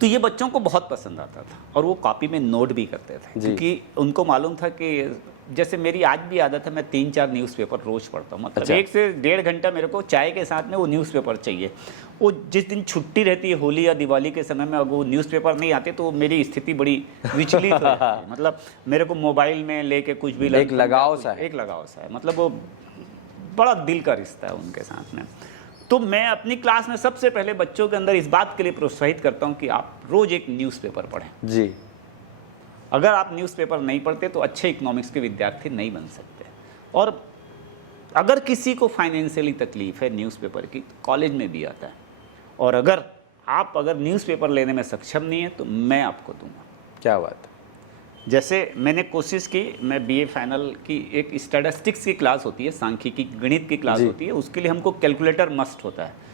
तो ये बच्चों को बहुत पसंद आता था और वो कॉपी में नोट भी करते थे, जी। क्योंकि उनको मालूम था कि जैसे मेरी आज भी आदत है, मैं 3-4 न्यूज़पेपर रोज़ पढ़ता हूँ। मतलब अच्छा। 1 से 1.5 घंटा मेरे को चाय के साथ में वो न्यूज़पेपर चाहिए। वो जिस दिन छुट्टी रहती है होली या दिवाली के समय में, अगर वो न्यूज़पेपर नहीं आते तो मेरी स्थिति बड़ी विचलित हो जाती है। मतलब मेरे को मोबाइल में लेके कुछ भी एक लगाव सा है। एक लगाव सा है, मतलब वो बड़ा दिल का रिश्ता है उनके साथ में। तो मैं अपनी क्लास में सबसे पहले बच्चों के अंदर इस बात के लिए प्रोत्साहित करता हूँ कि आप रोज़ एक न्यूज़पेपर पढ़ें। जी। अगर आप न्यूज़पेपर नहीं पढ़ते तो अच्छे इकोनॉमिक्स के विद्यार्थी नहीं बन सकते। और अगर किसी को फाइनेंशियली तकलीफ है न्यूज़पेपर की, कॉलेज में भी आता है। और अगर न्यूज़पेपर लेने में सक्षम नहीं है तो मैं आपको दूंगा। क्या बात है। जैसे मैंने कोशिश की, मैं बीए फाइनल की एक स्टैटिस्टिक्स की क्लास होती है, सांख्यिकी गणित की क्लास जी। होती है, उसके लिए हमको कैलकुलेटर मस्ट होता है।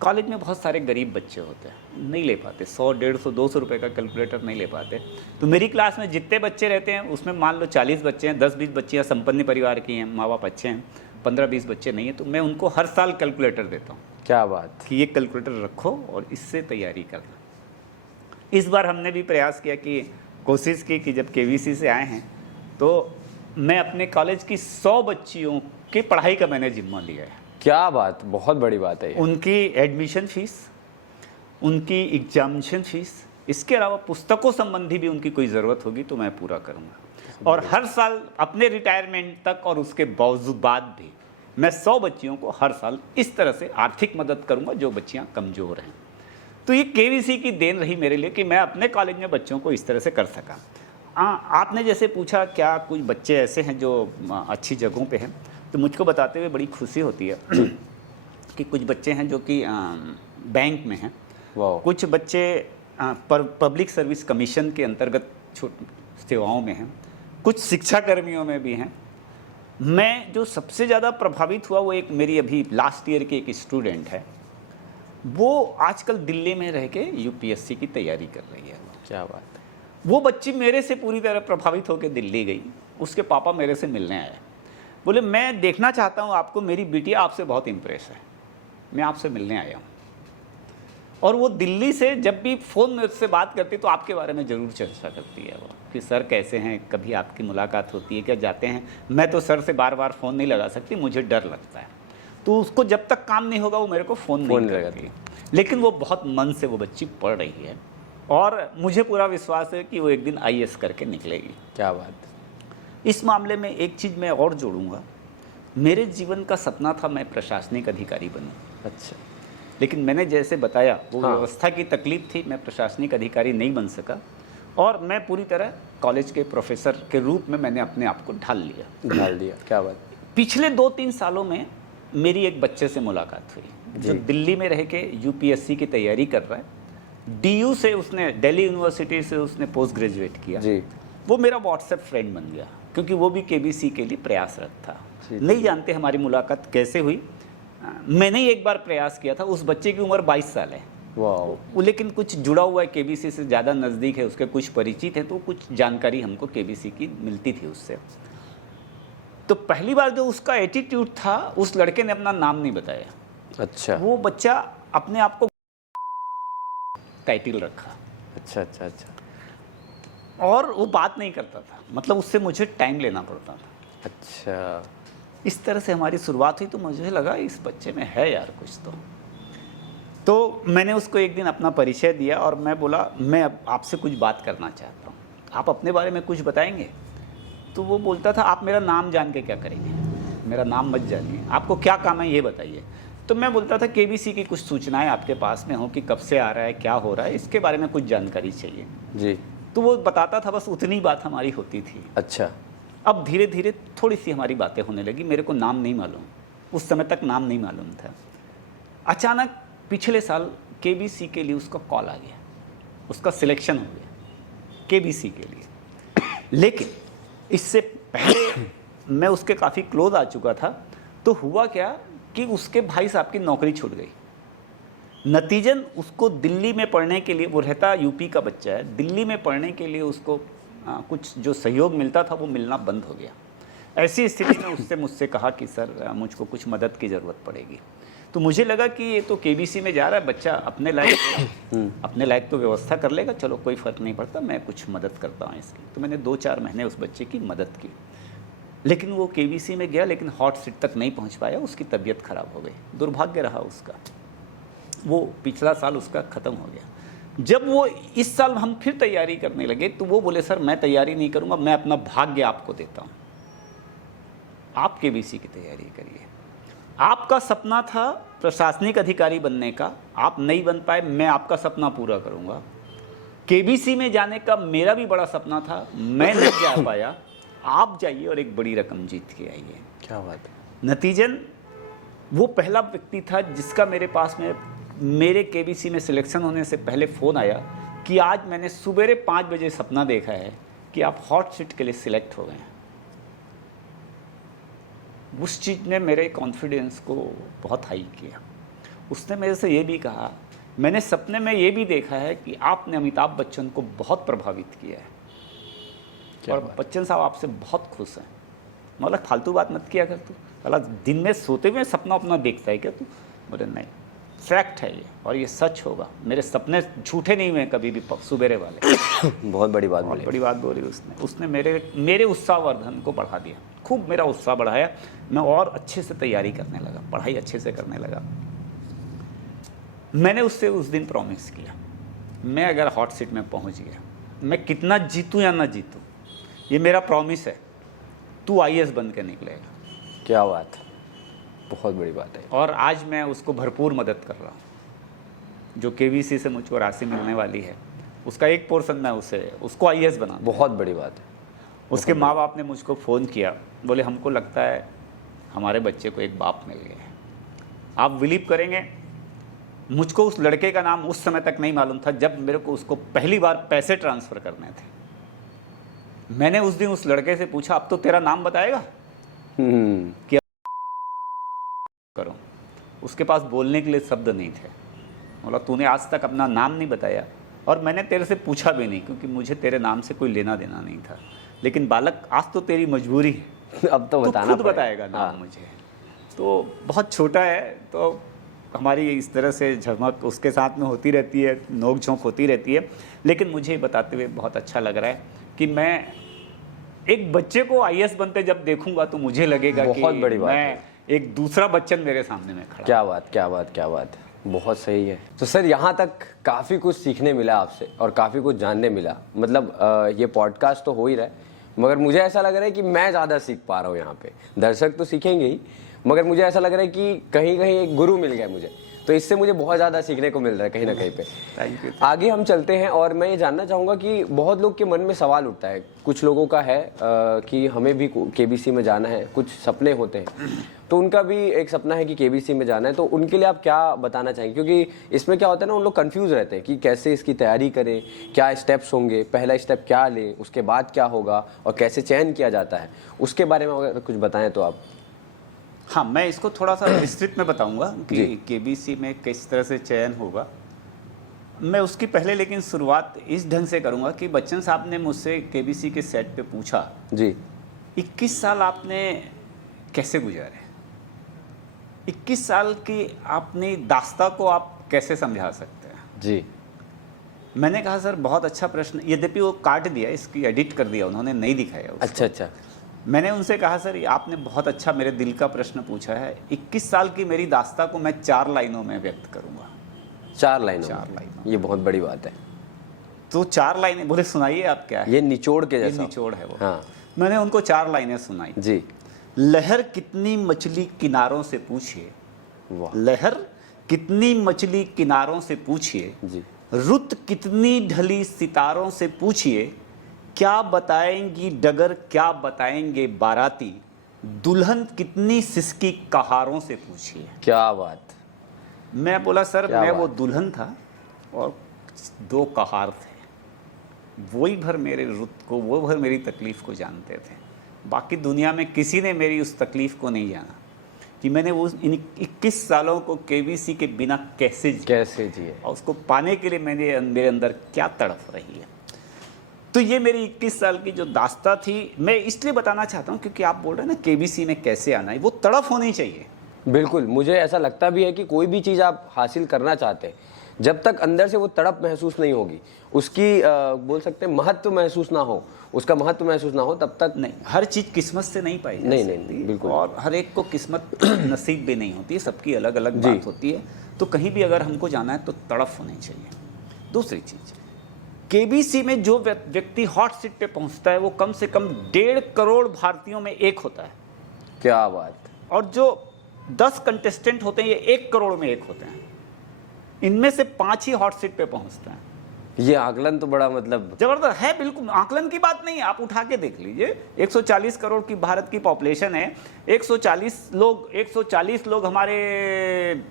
कॉलेज में बहुत सारे गरीब बच्चे होते हैं, नहीं ले पाते, 100, 150, 200 रुपये का कैलकुलेटर नहीं ले पाते। तो मेरी क्लास में जितने बच्चे रहते हैं उसमें मान लो 40 बच्चे हैं, 10-20 बच्चे हैं संपन्न परिवार की हैं, माँ बाप अच्छे हैं, 15-20 बच्चे नहीं हैं, तो मैं उनको हर साल कैलकुलेटर देता हूँ क्या बात। कि ये कैलकुलेटर रखो और इससे तैयारी करना। इस बार हमने भी प्रयास किया कि कोशिश की कि जब केवीसी से आए हैं तो मैं अपने कॉलेज की 100 बच्चियों की पढ़ाई का मैंने जिम्मा लिया है। क्या बात, बहुत बड़ी बात है ये। उनकी एडमिशन फीस, उनकी एग्जामिनेशन फीस, इसके अलावा पुस्तकों संबंधी भी उनकी कोई ज़रूरत होगी तो मैं पूरा करूँगा। और हर साल अपने रिटायरमेंट तक और उसके बाद भी मैं 100 बच्चियों को हर साल इस तरह से आर्थिक मदद करूँगा जो बच्चियाँ कमज़ोर हैं। तो ये केवीसी की देन रही मेरे लिए कि मैं अपने कॉलेज में बच्चों को इस तरह से कर सका। आपने जैसे पूछा क्या कुछ बच्चे ऐसे हैं जो अच्छी जगहों पे हैं, तो मुझको बताते हुए बड़ी खुशी होती है कि कुछ बच्चे हैं जो कि बैंक में हैं, वाह। कुछ बच्चे पब्लिक सर्विस कमीशन के अंतर्गत सेवाओं में हैं, कुछ शिक्षा कर्मियों में भी हैं। मैं जो सबसे ज़्यादा प्रभावित हुआ वो एक मेरी अभी लास्ट ईयर की एक स्टूडेंट है, वो आजकल दिल्ली में रह के यूपीएससी की तैयारी कर रही है। क्या बात है। वो बच्ची मेरे से पूरी तरह प्रभावित होकर दिल्ली गई। उसके पापा मेरे से मिलने आए, बोले मैं देखना चाहता हूँ आपको, मेरी बिटिया आपसे बहुत इम्प्रेस है, मैं आपसे मिलने आया हूँ। और वो दिल्ली से जब भी फ़ोन में उससे बात करती तो आपके बारे में ज़रूर चर्चा करती है वो, कि सर कैसे हैं, कभी आपकी मुलाकात होती है क्या, जाते हैं। मैं तो सर से बार बार फ़ोन नहीं लगा सकती, मुझे डर लगता है। तो उसको जब तक काम नहीं होगा वो मेरे को फ़ोन नहीं करती। लेकिन वो बहुत मन से वो बच्ची पढ़ रही है और मुझे पूरा विश्वास है कि वो एक दिन आईएएस करके निकलेगी। क्या बात। इस मामले में एक चीज़ मैं और जोड़ूंगा, मेरे जीवन का सपना था मैं प्रशासनिक अधिकारी बनूं। अच्छा। लेकिन मैंने जैसे बताया वो हाँ। व्यवस्था की तकलीफ थी, मैं प्रशासनिक अधिकारी नहीं बन सका और मैं पूरी तरह कॉलेज के प्रोफेसर के रूप में मैंने अपने आप को ढाल दिया। क्या बात। पिछले 2-3 सालों में मेरी एक बच्चे से मुलाकात हुई जो दिल्ली में रह के यूपीएससी की तैयारी कर रहा है। डीयू से उसने, दिल्ली यूनिवर्सिटी से उसने पोस्ट ग्रेजुएट किया जी। वो मेरा व्हाट्सएप फ्रेंड बन गया क्योंकि वो भी केबीसी के लिए प्रयासरत था। नहीं जानते हमारी मुलाकात कैसे हुई, मैंने ही एक बार प्रयास किया था। उस बच्चे की उम्र 22 साल है, वाह। लेकिन कुछ जुड़ा हुआ है केबीसी से, ज़्यादा नज़दीक है, उसके कुछ परिचित हैं, तो कुछ जानकारी हमको केबीसी की मिलती थी उससे। तो पहली बार जो उसका एटीट्यूड था, उस लड़के ने अपना नाम नहीं बताया। अच्छा। वो बच्चा अपने आप को टाइटल रखा। अच्छा अच्छा अच्छा। और वो बात नहीं करता था, मतलब उससे मुझे टाइम लेना पड़ता था। अच्छा। इस तरह से हमारी शुरुआत हुई। तो मुझे लगा इस बच्चे में है यार कुछ तो मैंने उसको एक दिन अपना परिचय दिया और मैं बोला मैं अब आपसे कुछ बात करना चाहता हूँ, आप अपने बारे में कुछ बताएंगे। तो वो बोलता था आप मेरा नाम जान के क्या करेंगे, मेरा नाम मत जानिए, आपको क्या काम है ये बताइए। तो मैं बोलता था केबीसी की कुछ सूचनाएं आपके पास में हो कि कब से आ रहा है, क्या हो रहा है, इसके बारे में कुछ जानकारी चाहिए जी। तो वो बताता था, बस उतनी बात हमारी होती थी। अच्छा। अब धीरे धीरे थोड़ी सी हमारी बातें होने लगी। मेरे को नाम नहीं मालूम, उस समय तक नाम नहीं मालूम था। अचानक पिछले साल केबीसी के लिए उसका कॉल आ गया, उसका सिलेक्शन हो गया केबीसी के लिए। लेकिन इससे पहले मैं उसके काफ़ी क्लोज आ चुका था। तो हुआ क्या कि उसके भाई साहब की नौकरी छूट गई। नतीजन उसको दिल्ली में पढ़ने के लिए, वो रहता यूपी का बच्चा है, दिल्ली में पढ़ने के लिए उसको कुछ जो सहयोग मिलता था वो मिलना बंद हो गया। ऐसी स्थिति में उससे मुझसे कहा कि सर मुझको कुछ मदद की ज़रूरत पड़ेगी। तो मुझे लगा कि ये तो केबीसी में जा रहा है बच्चा, अपने लायक तो व्यवस्था कर लेगा, चलो कोई फ़र्क नहीं पड़ता, मैं कुछ मदद करता हूँ इसकी। तो मैंने 2-4 महीने उस बच्चे की मदद की। लेकिन वो केबीसी में गया, लेकिन हॉट सीट तक नहीं पहुँच पाया, उसकी तबीयत ख़राब हो गई, दुर्भाग्य रहा उसका। वो पिछला साल उसका ख़त्म हो गया। जब वो इस साल हम फिर तैयारी करने लगे तो वो बोले सर मैं तैयारी नहीं करूँगा, मैं अपना भाग्य आपको देता हूँ, आप केबीसी की तैयारी करिए। आपका सपना था प्रशासनिक अधिकारी बनने का, आप नहीं बन पाए, मैं आपका सपना पूरा करूँगा। केबीसी में जाने का मेरा भी बड़ा सपना था, मैं नहीं जा पाया, आप जाइए और एक बड़ी रकम जीत के आइए। क्या बात है। नतीजन वो पहला व्यक्ति था जिसका मेरे पास में मेरे केबीसी में सिलेक्शन होने से पहले फ़ोन आया कि आज मैंने सुबेरे 5 बजे सपना देखा है कि आप हॉट सीट के लिए सिलेक्ट हो गए हैं। उस चीज़ ने मेरे कॉन्फिडेंस को बहुत हाई किया। उसने मेरे से ये भी कहा, मैंने सपने में ये भी देखा है कि आपने अमिताभ बच्चन को बहुत प्रभावित किया है और बच्चन साहब आपसे बहुत खुश हैं। मतलब फालतू बात मत किया कर तू, साला दिन में सोते हुए सपना अपना देखता है क्या तू? बोले नहीं, फैक्ट है ये और ये सच होगा, मेरे सपने झूठे नहीं हुए कभी भी सुबेरे वाले। बहुत बड़ी बात बहुत बड़ी बात बोली उसने मेरे उत्साहवर्धन को बढ़ा दिया, खूब मेरा उत्साह बढ़ाया। मैं और अच्छे से तैयारी करने लगा, पढ़ाई अच्छे से करने लगा। मैंने उससे उस दिन प्रॉमिस किया, मैं अगर हॉट सीट में पहुंच गया, मैं कितना जीतूं या ना जीतूं, ये मेरा प्रॉमिस है, तू आईएएस बन के निकलेगा। क्या बात है, बहुत बड़ी बात है। और आज मैं उसको भरपूर मदद कर रहा हूँ। जो केवीसी से मुझको राशि मिलने वाली है उसका एक पोर्शन मैं उसको आईएएस बना। बहुत बड़ी बात है। उसके माँ बाप ने मुझको फ़ोन किया, बोले हमको लगता है हमारे बच्चे को एक बाप मिल गया है। आप बिलीव करेंगे, मुझको उस लड़के का नाम उस समय तक नहीं मालूम था जब मेरे को उसको पहली बार पैसे ट्रांसफ़र करने थे। मैंने उस दिन उस लड़के से पूछा, अब तो तेरा नाम बताएगा कि करो। उसके पास बोलने के लिए शब्द नहीं थे। बोला तूने आज तक अपना नाम नहीं बताया और मैंने तेरे से पूछा भी नहीं, क्योंकि मुझे तेरे नाम से कोई लेना देना नहीं था। लेकिन बालक, आज तो तेरी मजबूरी है, अब तो बताना खुद बताएगा नाम मुझे। तो बहुत छोटा है, तो हमारी इस तरह से झमक उसके साथ में होती रहती है, नोक झोंक होती रहती है। लेकिन मुझे बताते हुए बहुत अच्छा लग रहा है कि मैं एक बच्चे को आईएएस बनते जब देखूंगा तो मुझे लगेगा कि बड़ी बात मैं एक दूसरा बच्चन मेरे सामने में खड़ा। क्या बात, क्या बात, क्या बात, बहुत सही है। तो सर यहाँ तक काफ़ी कुछ सीखने मिला आपसे और काफ़ी कुछ जानने मिला। मतलब ये पॉडकास्ट तो हो ही रहा है, मगर मुझे ऐसा लग रहा है कि मैं ज़्यादा सीख पा रहा हूँ यहाँ पे। दर्शक तो सीखेंगे ही, मगर मुझे ऐसा लग रहा है कि कहीं कहीं एक गुरु मिल गया मुझे, तो इससे मुझे बहुत ज़्यादा सीखने को मिल रहा है कहीं ना कहीं पे। Thank you. आगे हम चलते हैं और मैं ये जानना चाहूँगा कि बहुत लोग के मन में सवाल उठता है। कुछ लोगों का है कि हमें भी केबीसी में जाना है, कुछ सपने होते हैं, तो उनका भी एक सपना है कि केबीसी में जाना है। तो उनके लिए आप क्या बताना चाहेंगे? क्योंकि इसमें क्या होता है ना, उन लोग कंफ्यूज रहते हैं कि कैसे इसकी तैयारी करें, क्या स्टेप्स होंगे, पहला स्टेप क्या लें, उसके बाद क्या होगा और कैसे चयन किया जाता है, उसके बारे में अगर कुछ बताएं तो आप। हाँ, मैं इसको थोड़ा सा विस्तृत में बताऊंगा कि केबीसी में किस तरह से चयन होगा। मैं उसकी पहले लेकिन शुरुआत इस ढंग से करूंगा कि बच्चन साहब ने मुझसे केबीसी के सेट पे पूछा जी, 21 साल आपने कैसे गुजारे, 21 साल की अपनी दास्ता को आप कैसे समझा सकते हैं? जी। मैंने कहा सर बहुत अच्छा प्रश्न, यद्यपि वो काट दिया, इसकी एडिट कर दिया उन्होंने, नहीं दिखाया उसको। अच्छा अच्छा। मैंने उनसे कहा सर आपने बहुत अच्छा मेरे दिल का प्रश्न पूछा है, 21 साल की मेरी दास्ता को मैं 4 लाइनों में व्यक्त करूंगा। 4 लाइनों? 4 लाइनों। ये बहुत बड़ी बात है। तो 4 लाइनें बोले सुनाइए आप क्या है? ये निचोड़ के ये जैसा। निचोड़ है वो। हाँ। मैंने उनको 4 लाइनें सुनाई। जी। लहर कितनी मछली किनारों से पूछिए, वाह। लहर कितनी मछली किनारों से पूछिए, जी। रुत कितनी ढली सितारों से पूछिए, क्या बताएंगी डगर क्या बताएंगे बाराती, दुल्हन कितनी सिसकी कहारों से पूछिए। क्या बात। मैं बोला सर क्या मैं बात। वो दुल्हन था और 2 कहार थे, वही भर मेरे रुत को, वो भर मेरी तकलीफ़ को जानते थे। बाकी दुनिया में किसी ने मेरी उस तकलीफ़ को नहीं जाना कि मैंने वो इन 21 सालों को केबीसी के बिना कैसे जिए और उसको पाने के लिए मेरे अंदर क्या तड़प रही है। तो ये मेरी 21 साल की जो दास्ता थी, मैं इसलिए बताना चाहता हूँ क्योंकि आप बोल रहे हैं ना केबीसी में कैसे आना है, वो तड़प होनी चाहिए। बिल्कुल, मुझे ऐसा लगता भी है कि कोई भी चीज़ आप हासिल करना चाहते हैं, जब तक अंदर से वो तड़प महसूस नहीं होगी, उसकी बोल सकते हैं महत्व महसूस ना हो, उसका महत्व महसूस ना हो, तब तक नहीं, हर चीज़ किस्मत से नहीं पाई जा नहीं, सकती। नहीं, बिल्कुल। और हर एक को किस्मत नसीब भी नहीं होती है, सबकी अलग अलग जी। बात होती है। तो कहीं भी अगर हमको जाना है तो तड़फ होनी चाहिए। दूसरी चीज़, केबीसी में जो व्यक्ति हॉट सीट पे पहुंचता है वो कम से कम 1.5 करोड़ भारतीयों में एक होता है, क्या बात। और जो 10 कंटेस्टेंट होते हैं ये 1 करोड़ में एक होते हैं। इनमें से 5 ही हॉट सीट पे पहुंचते हैं। ये आकलन तो बड़ा मतलब जबरदस्त है, बिल्कुल आकलन की बात नहीं है, आप उठा के देख लीजिए। 140 करोड़ की भारत की पॉपुलेशन है, 140 लोग हमारे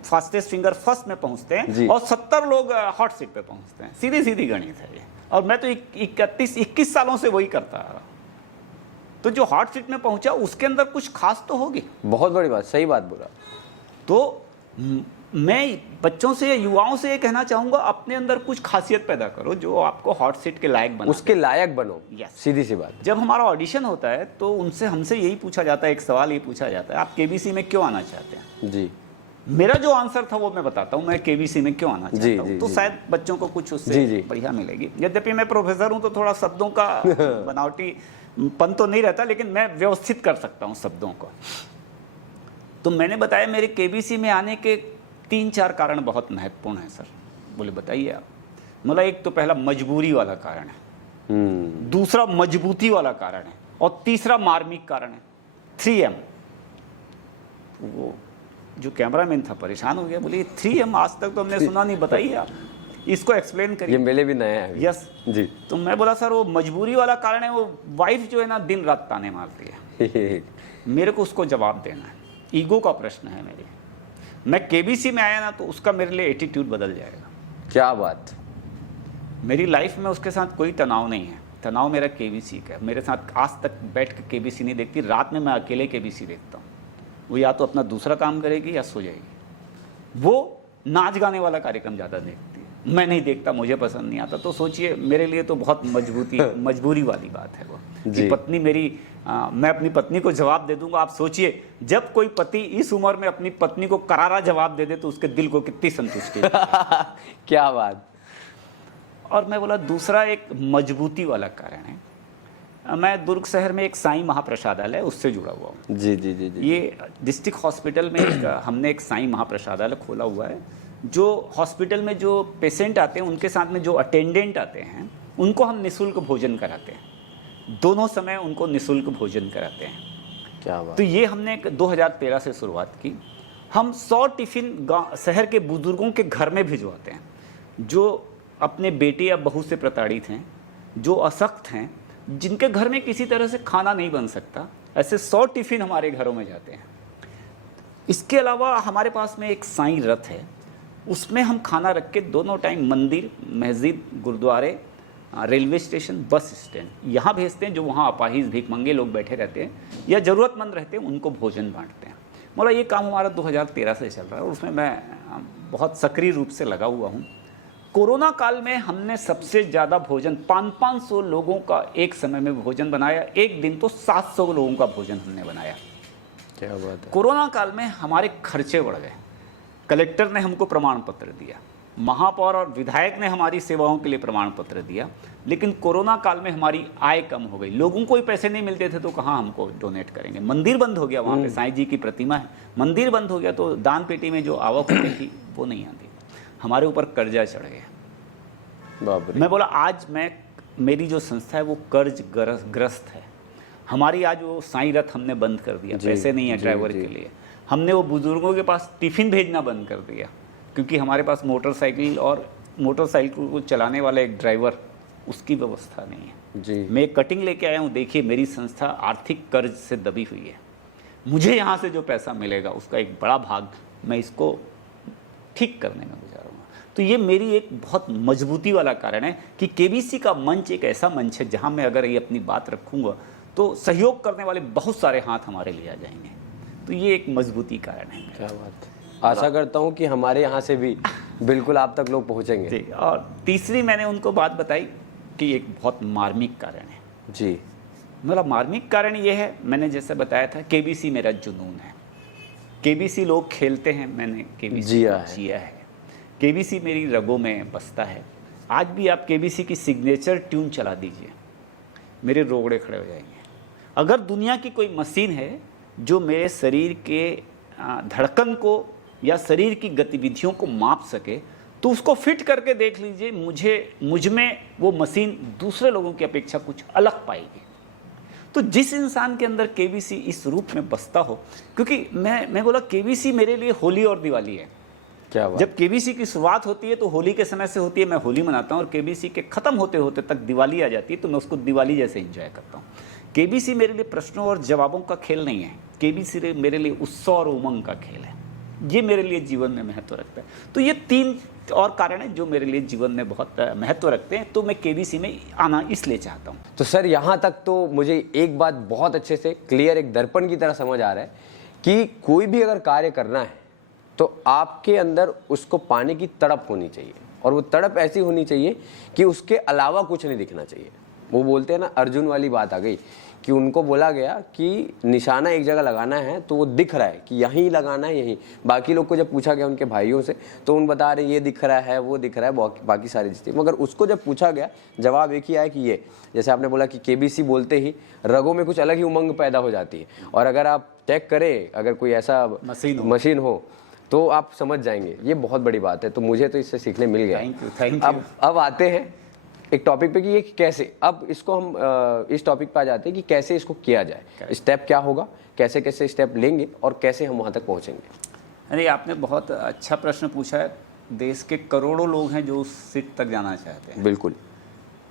फास्टेस्ट फिंगर फर्स्ट में पहुंचते जी। हैं और 70 लोग हॉट सीट पे पहुंचते हैं। सीधी सीधी गणित है ये, और मैं तो 21 सालों से वही करता आ रहा हूं। तो जो हॉट सीट में पहुंचा उसके अंदर कुछ खास तो होगी। बहुत बड़ी बात, सही बात बोला। तो मैं बच्चों से, युवाओं से ये कहना चाहूंगा, अपने अंदर कुछ खासियत पैदा करो जो आपको हॉट सीट के लायक बना। उसके लायक बनो। Yes. सीधी सी बात। जब हमारा ऑडिशन होता है तो हमसे यही पूछा जाता है, एक सवाल ये पूछा जाता है, आप केबीसी में क्यों आना चाहते हैं? जी मेरा जो आंसर था वो मैं बताता हूँ, मैं केबीसी में क्यों आना जी, चाहता हूँ। जी, तो जी। शायद बच्चों को कुछ जी, उससे जी। बढ़िया मिलेगी। यद्यपि मैं प्रोफेसर हूँ तो थोड़ा शब्दों का बनावटी पन तो नहीं रहता, लेकिन मैं व्यवस्थित कर सकता हूँ शब्दों को। तो मैंने बताया मेरे केबीसी में आने के 3-4 कारण बहुत महत्वपूर्ण हैं सर। बोले बताइए आप। मतलब एक तो पहला मजबूरी वाला कारण है, दूसरा मजबूती वाला कारण है, और तीसरा मार्मिक कारण है, 3M। वो जो कैमरामैन था परेशान हो गया, बोले 3M आज तक तो हमने सुना नहीं, बताइए आप इसको एक्सप्लेन ये करिए। मेले भी नया है। यस जी। तो मैं बोला सर वो मजबूरी वाला कारण है, वो वाइफ जो है ना दिन रात ताने मारती है, मेरे को उसको जवाब देना है, ईगो का प्रश्न है मेरी। मैं केबीसी में आया ना तो उसका मेरे लिए एटीट्यूड बदल जाएगा। क्या बात। मेरी लाइफ में उसके साथ कोई तनाव नहीं है, तनाव मेरा केबीसी का है। मेरे साथ आज तक बैठ के केबीसी नहीं देखती, रात में मैं अकेले केबीसी देखता हूँ। वो या तो अपना दूसरा काम करेगी या सो जाएगी। वो नाच गाने वाला कार्यक्रम ज़्यादा देखती है, मैं नहीं देखता, मुझे पसंद नहीं आता। तो सोचिए मेरे लिए तो बहुत मजबूरी वाली बात है वो कि पत्नी मेरी, मैं अपनी पत्नी को जवाब दे दूंगा। आप सोचिए जब कोई पति इस उम्र में अपनी पत्नी को करारा जवाब दे दे तो उसके दिल को कितनी संतुष्टि है। क्या बात। और मैं बोला दूसरा एक मजबूती वाला कारण है, मैं दुर्ग शहर में एक साईं महाप्रसादालय उससे जुड़ा हुआ हूँ। जी जी जी जी। ये डिस्ट्रिक्ट हॉस्पिटल में हमने एक साईं महाप्रसादालय खोला हुआ है। जो हॉस्पिटल में जो पेशेंट आते हैं उनके साथ में जो अटेंडेंट आते हैं उनको हम निःशुल्क भोजन कराते हैं, दोनों समय उनको निःशुल्क भोजन कराते हैं। क्या बात। तो ये हमने 2013 से शुरुआत की। हम 100 टिफ़िन शहर के बुजुर्गों के घर में भिजवाते हैं, जो अपने बेटे या बहू से प्रताड़ित हैं, जो अशक्त हैं, जिनके घर में किसी तरह से खाना नहीं बन सकता। ऐसे 100 टिफ़िन हमारे घरों में जाते हैं। इसके अलावा हमारे पास में एक साईं रथ है, उसमें हम खाना रख के दोनों टाइम मंदिर, मस्जिद, गुरुद्वारे, रेलवे स्टेशन, बस स्टैंड यहाँ भेजते हैं। जो वहाँ अपाहिज भीखमंगे लोग बैठे रहते हैं या ज़रूरतमंद रहते हैं उनको भोजन बांटते हैं। मतलब ये काम हमारा 2013 से चल रहा है और उसमें मैं बहुत सक्रिय रूप से लगा हुआ हूँ। कोरोना काल में हमने सबसे ज़्यादा भोजन 500 लोगों का एक समय में भोजन बनाया। एक दिन तो 700 लोगों का भोजन हमने बनाया। क्या बात है। कोरोना काल में हमारे खर्चे बढ़ गए। कलेक्टर ने हमको प्रमाण पत्र दिया, महापौर और विधायक ने हमारी सेवाओं के लिए प्रमाण पत्र दिया, लेकिन कोरोना काल में हमारी आय कम हो गई। लोगों को ही पैसे नहीं मिलते थे तो कहाँ हमको डोनेट करेंगे। मंदिर बंद हो गया, वहाँ पे साईं जी की प्रतिमा है, मंदिर बंद हो गया तो दान पेटी में जो आवक होती थी वो नहीं आती। हमारे ऊपर कर्जा चढ़ गया। बाप रे। मैं बोला आज मेरी जो संस्था है वो कर्ज ग्रस्त है। हमारी आज वो साईं रथ हमने बंद कर दिया, पैसे नहीं है ड्राइवर के लिए। हमने वो बुजुर्गों के पास टिफ़िन भेजना बंद कर दिया क्योंकि हमारे पास मोटरसाइकिल को चलाने वाला एक ड्राइवर, उसकी व्यवस्था नहीं है जी। मैं कटिंग लेके आया हूँ। देखिए मेरी संस्था आर्थिक कर्ज से दबी हुई है। मुझे यहाँ से जो पैसा मिलेगा उसका एक बड़ा भाग मैं इसको ठीक करने में गुजारूंगा। तो ये मेरी एक बहुत मजबूती वाला कारण है कि केबीसी का मंच एक ऐसा मंच है जहाँ मैं अगर ये अपनी बात रखूँगा तो सहयोग करने वाले बहुत सारे हाथ हमारे लिए आ जाएंगे। तो ये एक मजबूती कारण है। क्या बात है। आशा करता हूँ कि हमारे यहाँ से भी बिल्कुल आप तक लोग पहुँचेंगे जी। और तीसरी मैंने उनको बात बताई कि एक बहुत मार्मिक कारण है जी। मतलब मार्मिक कारण ये है, मैंने जैसे बताया था केबीसी मेरा जुनून है। केबीसी लोग खेलते हैं, मैंने केबीसी जिया है। केबीसी मेरी रगों में बसता है। आज भी आप केबीसी की सिग्नेचर ट्यून चला दीजिए, मेरे रोगड़े खड़े हो जाएंगे। अगर दुनिया की कोई मशीन है जो मेरे शरीर के धड़कन को या शरीर की गतिविधियों को माप सके, तो उसको फिट करके देख लीजिए, मुझ में वो मशीन दूसरे लोगों की अपेक्षा कुछ अलग पाएगी। तो जिस इंसान के अंदर केबीसी इस रूप में बसता हो, क्योंकि मैं बोला केबीसी मेरे लिए होली और दिवाली है। क्या बात? जब केबीसी की शुरुआत होती है तो होली के समय से होती है, मैं होली मनाता हूँ, और केबीसी के खत्म होते होते तक दिवाली आ जाती है, तो मैं उसको दिवाली जैसे एंजॉय करता हूँ। केबीसी मेरे लिए प्रश्नों और जवाबों का खेल नहीं है, केबीसी मेरे लिए उत्सव और उमंग का खेल है। ये मेरे लिए जीवन में महत्व रखता है। तो ये 3 और कारण हैं जो मेरे लिए जीवन में बहुत महत्व रखते हैं, तो मैं केबीसी में आना इसलिए चाहता हूँ। तो सर यहाँ तक तो मुझे एक बात बहुत अच्छे से क्लियर, एक दर्पण की तरह समझ आ रहा है कि कोई भी अगर कार्य करना है तो आपके अंदर उसको पाने की तड़प होनी चाहिए, और वो तड़प ऐसी होनी चाहिए कि उसके अलावा कुछ नहीं दिखना चाहिए। वो बोलते हैं ना, अर्जुन वाली बात आ गई कि उनको बोला गया कि निशाना एक जगह लगाना है तो वो दिख रहा है कि यहीं लगाना है, यहीं। बाकी लोग को जब पूछा गया उनके भाइयों से तो उन बता रहे ये दिख रहा है, वो दिख रहा है, बाकी सारी चीज़ें। मगर उसको जब पूछा गया जवाब एक ही आया कि ये, जैसे आपने बोला कि केबीसी बोलते ही रगों में कुछ अलग ही उमंग पैदा हो जाती है। और अगर आप चेक करें, अगर कोई ऐसा मशीन हो तो आप समझ जाएंगे। ये बहुत बड़ी बात है, तो मुझे तो इससे सीखने मिल गया। Thank you. अब आते हैं एक टॉपिक पे कि ये कैसे, अब इसको हम इस टॉपिक पे आ जाते हैं कि कैसे इसको किया जाए, स्टेप क्या होगा, कैसे कैसे स्टेप लेंगे और कैसे हम वहाँ तक पहुँचेंगे। अरे आपने बहुत अच्छा प्रश्न पूछा है। देश के करोड़ों लोग हैं जो उस सीट तक जाना चाहते हैं। बिल्कुल।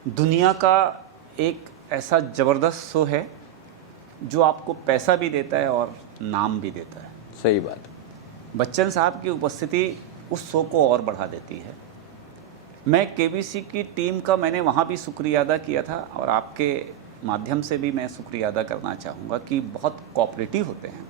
दुनिया का एक ऐसा ज़बरदस्त शो है जो आपको पैसा भी देता है और नाम भी देता है। सही बात। बच्चन साहब की उपस्थिति उस शो को और बढ़ा देती है। मैं केबीसी की टीम का मैंने वहाँ भी शुक्रिया अदा किया था, और आपके माध्यम से भी मैं शुक्रिया अदा करना चाहूँगा कि बहुत कोऑपरेटिव होते हैं,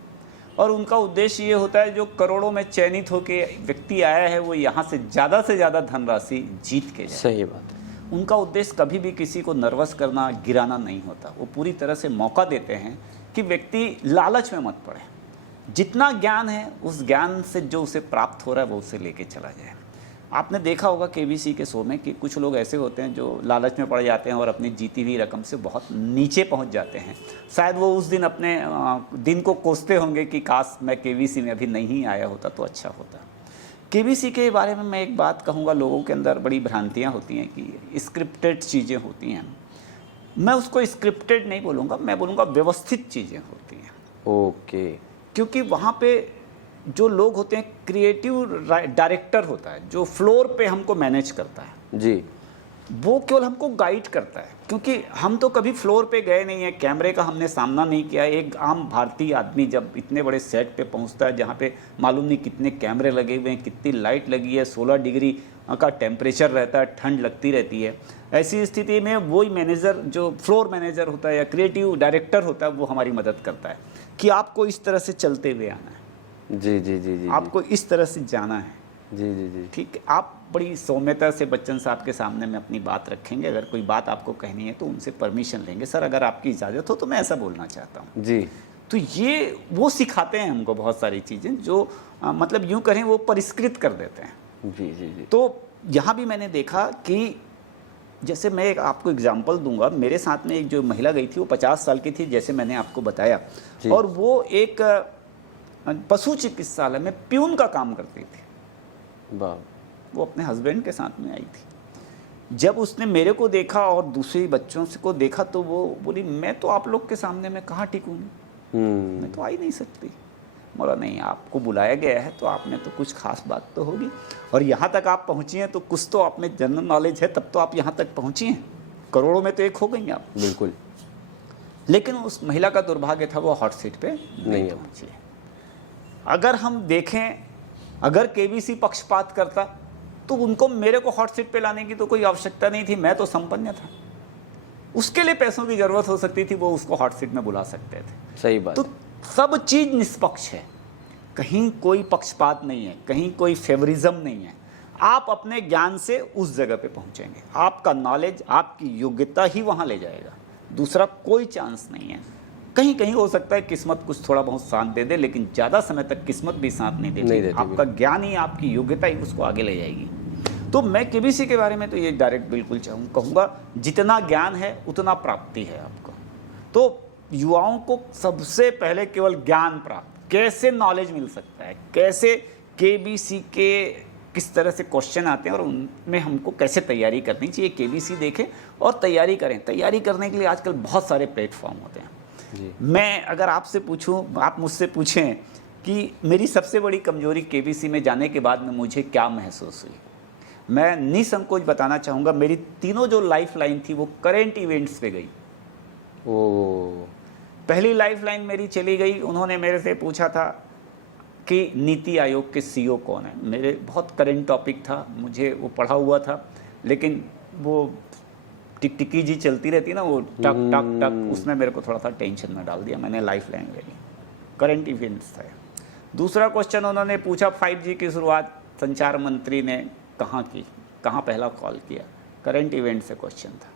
और उनका उद्देश्य ये होता है जो करोड़ों में चयनित होकर व्यक्ति आया है वो यहाँ से ज़्यादा धनराशि जीत के जाए। सही बात है। उनका उद्देश्य कभी भी किसी को नर्वस करना, गिराना नहीं होता। वो पूरी तरह से मौका देते हैं कि व्यक्ति लालच में मत पड़े। जितना ज्ञान है उस ज्ञान से जो उसे प्राप्त हो रहा है वो उसे लेके चला जाए। आपने देखा होगा केबीसी के शो में कि कुछ लोग ऐसे होते हैं जो लालच में पड़ जाते हैं और अपनी जीती हुई रकम से बहुत नीचे पहुंच जाते हैं। शायद वो उस दिन अपने दिन को कोसते होंगे कि काश मैं केबीसी में अभी नहीं आया होता तो अच्छा होता। केबीसी के बारे में मैं एक बात कहूँगा, लोगों के अंदर बड़ी भ्रांतियाँ होती हैं कि स्क्रिप्टेड चीज़ें होती हैं। मैं उसको स्क्रिप्टेड नहीं बोलूँगा, मैं बोलूँगा व्यवस्थित चीज़ें होती हैं। ओके। क्योंकि वहाँ पे जो लोग होते हैं, क्रिएटिव डायरेक्टर होता है जो फ्लोर पे हमको मैनेज करता है जी, वो केवल हमको गाइड करता है। क्योंकि हम तो कभी फ्लोर पे गए नहीं है, कैमरे का हमने सामना नहीं किया। एक आम भारतीय आदमी जब इतने बड़े सेट पे पहुंचता है जहाँ पे मालूम नहीं कितने कैमरे लगे हुए हैं, कितनी लाइट लगी है, 16 डिग्री का टेम्परेचर रहता है, ठंड लगती रहती है, ऐसी स्थिति में वही मैनेजर जो फ्लोर मैनेजर होता है या क्रिएटिव डायरेक्टर होता है वो हमारी मदद करता है कि आपको इस तरह से चलते हुए आना है, जी जी जी जी, आपको इस तरह से जाना है। जी जी जी, ठीक है। आप बड़ी सौम्यता से बच्चन साहब के सामने में अपनी बात रखेंगे। अगर कोई बात आपको कहनी है तो उनसे परमिशन लेंगे, सर अगर आपकी इजाज़त हो तो मैं ऐसा बोलना चाहता हूँ जी। तो ये वो सिखाते हैं हमको बहुत सारी चीज़ें जो मतलब यूँ करें वो परिष्कृत कर देते हैं। जी जी जी। तो यहाँ भी मैंने देखा कि जैसे मैं एक आपको एग्जांपल दूंगा, मेरे साथ में एक जो महिला गई थी वो 50 साल की थी जैसे मैंने आपको बताया, और वो एक पशु चिकित्सालय में प्यून का काम करती थी। वाह। वो अपने हस्बैंड के साथ में आई थी। जब उसने मेरे को देखा और दूसरे बच्चों से को देखा तो वो बोली मैं तो आप लोग के सामने में कहाँ टिकूँगी, मैं तो आ ही नहीं सकती। बोला नहीं, आपको बुलाया गया है तो आप में तो कुछ खास बात तो होगी, और यहाँ तक आप पहुँची हैं तो कुछ तो आप में जनरल नॉलेज है, तब तो आप यहाँ तक पहुँची हैं। करोड़ों में तो एक हो गई आप। बिल्कुल। लेकिन उस महिला का दुर्भाग्य था वो हॉट सीट पे नहीं पहुँची। अगर हम देखें, अगर केबीसी पक्षपात करता तो उनको मेरे को हॉट सीट पे लाने की तो कोई आवश्यकता नहीं थी, मैं तो संपन्न था। उसके लिए पैसों की जरूरत हो सकती थी, वो उसको हॉट सीट में बुला सकते थे। सही बात। तो सब चीज निष्पक्ष है, कहीं कोई पक्षपात नहीं है, कहीं कोई फेवरिज्म नहीं है। आप अपने ज्ञान से उस जगह पे पहुंचेंगे, आपका नॉलेज, आपकी योग्यता ही वहां ले जाएगा, दूसरा कोई चांस नहीं है। कहीं कहीं हो सकता है किस्मत कुछ थोड़ा बहुत साथ दे दे, लेकिन ज़्यादा समय तक किस्मत भी साथ नहीं देती। आपका ज्ञान ही, आपकी योग्यता ही उसको आगे ले जाएगी। तो मैं केबीसी के बारे में तो ये डायरेक्ट बिल्कुल कहूँगा, जितना ज्ञान है उतना प्राप्ति है आपको। तो युवाओं को सबसे पहले केवल ज्ञान प्राप्त, कैसे नॉलेज मिल सकता है, कैसे केबीसी के किस तरह से क्वेश्चन आते हैं और उनमें हमको कैसे तैयारी करनी चाहिए, केबीसी देखें और तैयारी करें। तैयारी करने के लिए आजकल बहुत सारे प्लेटफॉर्म होते हैं जी। मैं अगर आपसे पूछूं, आप मुझसे पूछें कि मेरी सबसे बड़ी कमजोरी केबीसी में जाने के बाद में मुझे क्या महसूस हुई, मैं निसंकोच बताना चाहूँगा, मेरी तीनों जो लाइफ लाइन थी वो करेंट इवेंट्स पे गई। पहली लाइफ लाइन मेरी चली गई, उन्होंने मेरे से पूछा था कि नीति आयोग के सीईओ कौन है। मेरे बहुत करंट टॉपिक था, मुझे वो पढ़ा हुआ था, लेकिन वो टिकटिकी जी चलती रहती ना, वो टक टक टक, उसने मेरे को थोड़ा सा टेंशन में डाल दिया। मैंने लाइफ लाइन ले ली, करंट इवेंट्स था। दूसरा क्वेश्चन उन्होंने पूछा, 5G की शुरुआत संचार मंत्री ने कहाँ की, कहाँ पहला कॉल किया, करंट इवेंट से क्वेश्चन था।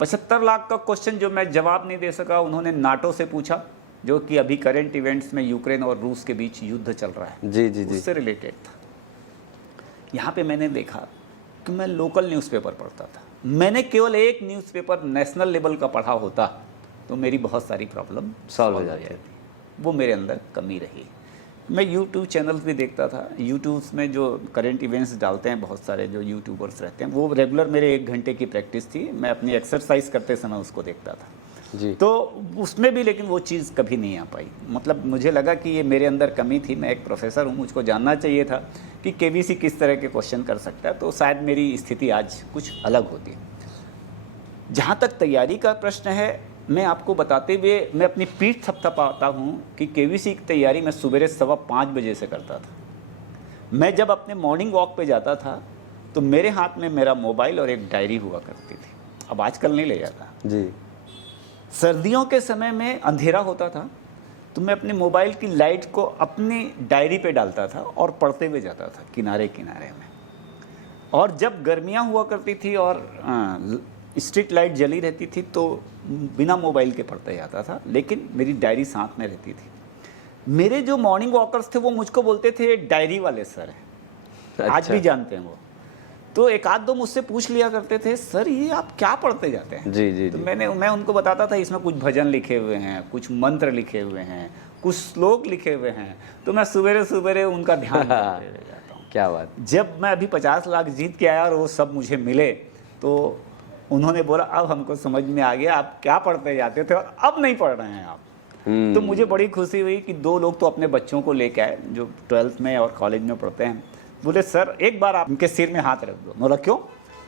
75 लाख का क्वेश्चन जो मैं जवाब नहीं दे सका, उन्होंने नाटो से पूछा, जो कि अभी करंट इवेंट्स में यूक्रेन और रूस के बीच युद्ध चल रहा है, जी जी जी, उससे रिलेटेड था। यहाँ पे मैंने देखा कि मैं लोकल न्यूज़पेपर पढ़ता था। मैंने केवल एक न्यूज़पेपर नेशनल लेवल का पढ़ा होता तो मेरी बहुत सारी प्रॉब्लम सॉल्व हो जाती। वो मेरे अंदर कमी रही। मैं यूट्यूब चैनल्स भी देखता था। यूट्यूब्स में जो करंट इवेंट्स डालते हैं, बहुत सारे जो यूट्यूबर्स रहते हैं, वो रेगुलर मेरे 1 घंटे की प्रैक्टिस थी। मैं अपनी एक्सरसाइज करते समय उसको देखता था जी। तो उसमें भी लेकिन वो चीज़ कभी नहीं आ पाई। मतलब मुझे लगा कि ये मेरे अंदर कमी थी। मैं एक प्रोफेसर हूँ, मुझको जानना चाहिए था कि केबीसी किस तरह के क्वेश्चन कर सकता है, तो शायद मेरी स्थिति आज कुछ अलग होती। जहाँ तक तैयारी का प्रश्न है, मैं आपको बताते हुए मैं अपनी पीठ थपथपाता हूँ कि केबीसी की तैयारी मैं सुबह 5:15 बजे से करता था। मैं जब अपने मॉर्निंग वॉक पे जाता था तो मेरे हाथ में मेरा मोबाइल और एक डायरी हुआ करती थी। अब आजकल नहीं ले जाता जी। सर्दियों के समय में अंधेरा होता था तो मैं अपने मोबाइल की लाइट को अपनी डायरी पे डालता था और पढ़ते हुए जाता था किनारे किनारे में। और जब गर्मियाँ हुआ करती थी और स्ट्रीट लाइट जली रहती थी तो बिना मोबाइल के पढ़ते जाता था, लेकिन मेरी डायरी साथ में रहती थी। मेरे जो मॉर्निंग वॉकर्स थे वो मुझको बोलते थे डायरी वाले सर हैं। अच्छा। आज भी जानते हैं वो। तो एक आध दो मुझसे पूछ लिया करते थे, सर ये आप क्या पढ़ते जाते हैं? जी जी तो जी। मैं उनको बताता था इसमें कुछ भजन लिखे हुए हैं, कुछ मंत्र लिखे हुए हैं, कुछ श्लोक लिखे हुए हैं। तो मैं सवेरे सवेरे उनका ध्यान देते जाता हूँ। क्या बात। जब मैं अभी 50 लाख जीत के आया और वो सब मुझे मिले तो उन्होंने बोला अब हमको समझ में आ गया आप क्या पढ़ते जाते थे और अब नहीं पढ़ रहे हैं आप। तो मुझे बड़ी खुशी हुई कि 2 लोग तो अपने बच्चों को लेके आए जो 12th में और कॉलेज में पढ़ते हैं। बोले सर एक बार आप इनके सिर में हाथ रख दो। बोला क्यों?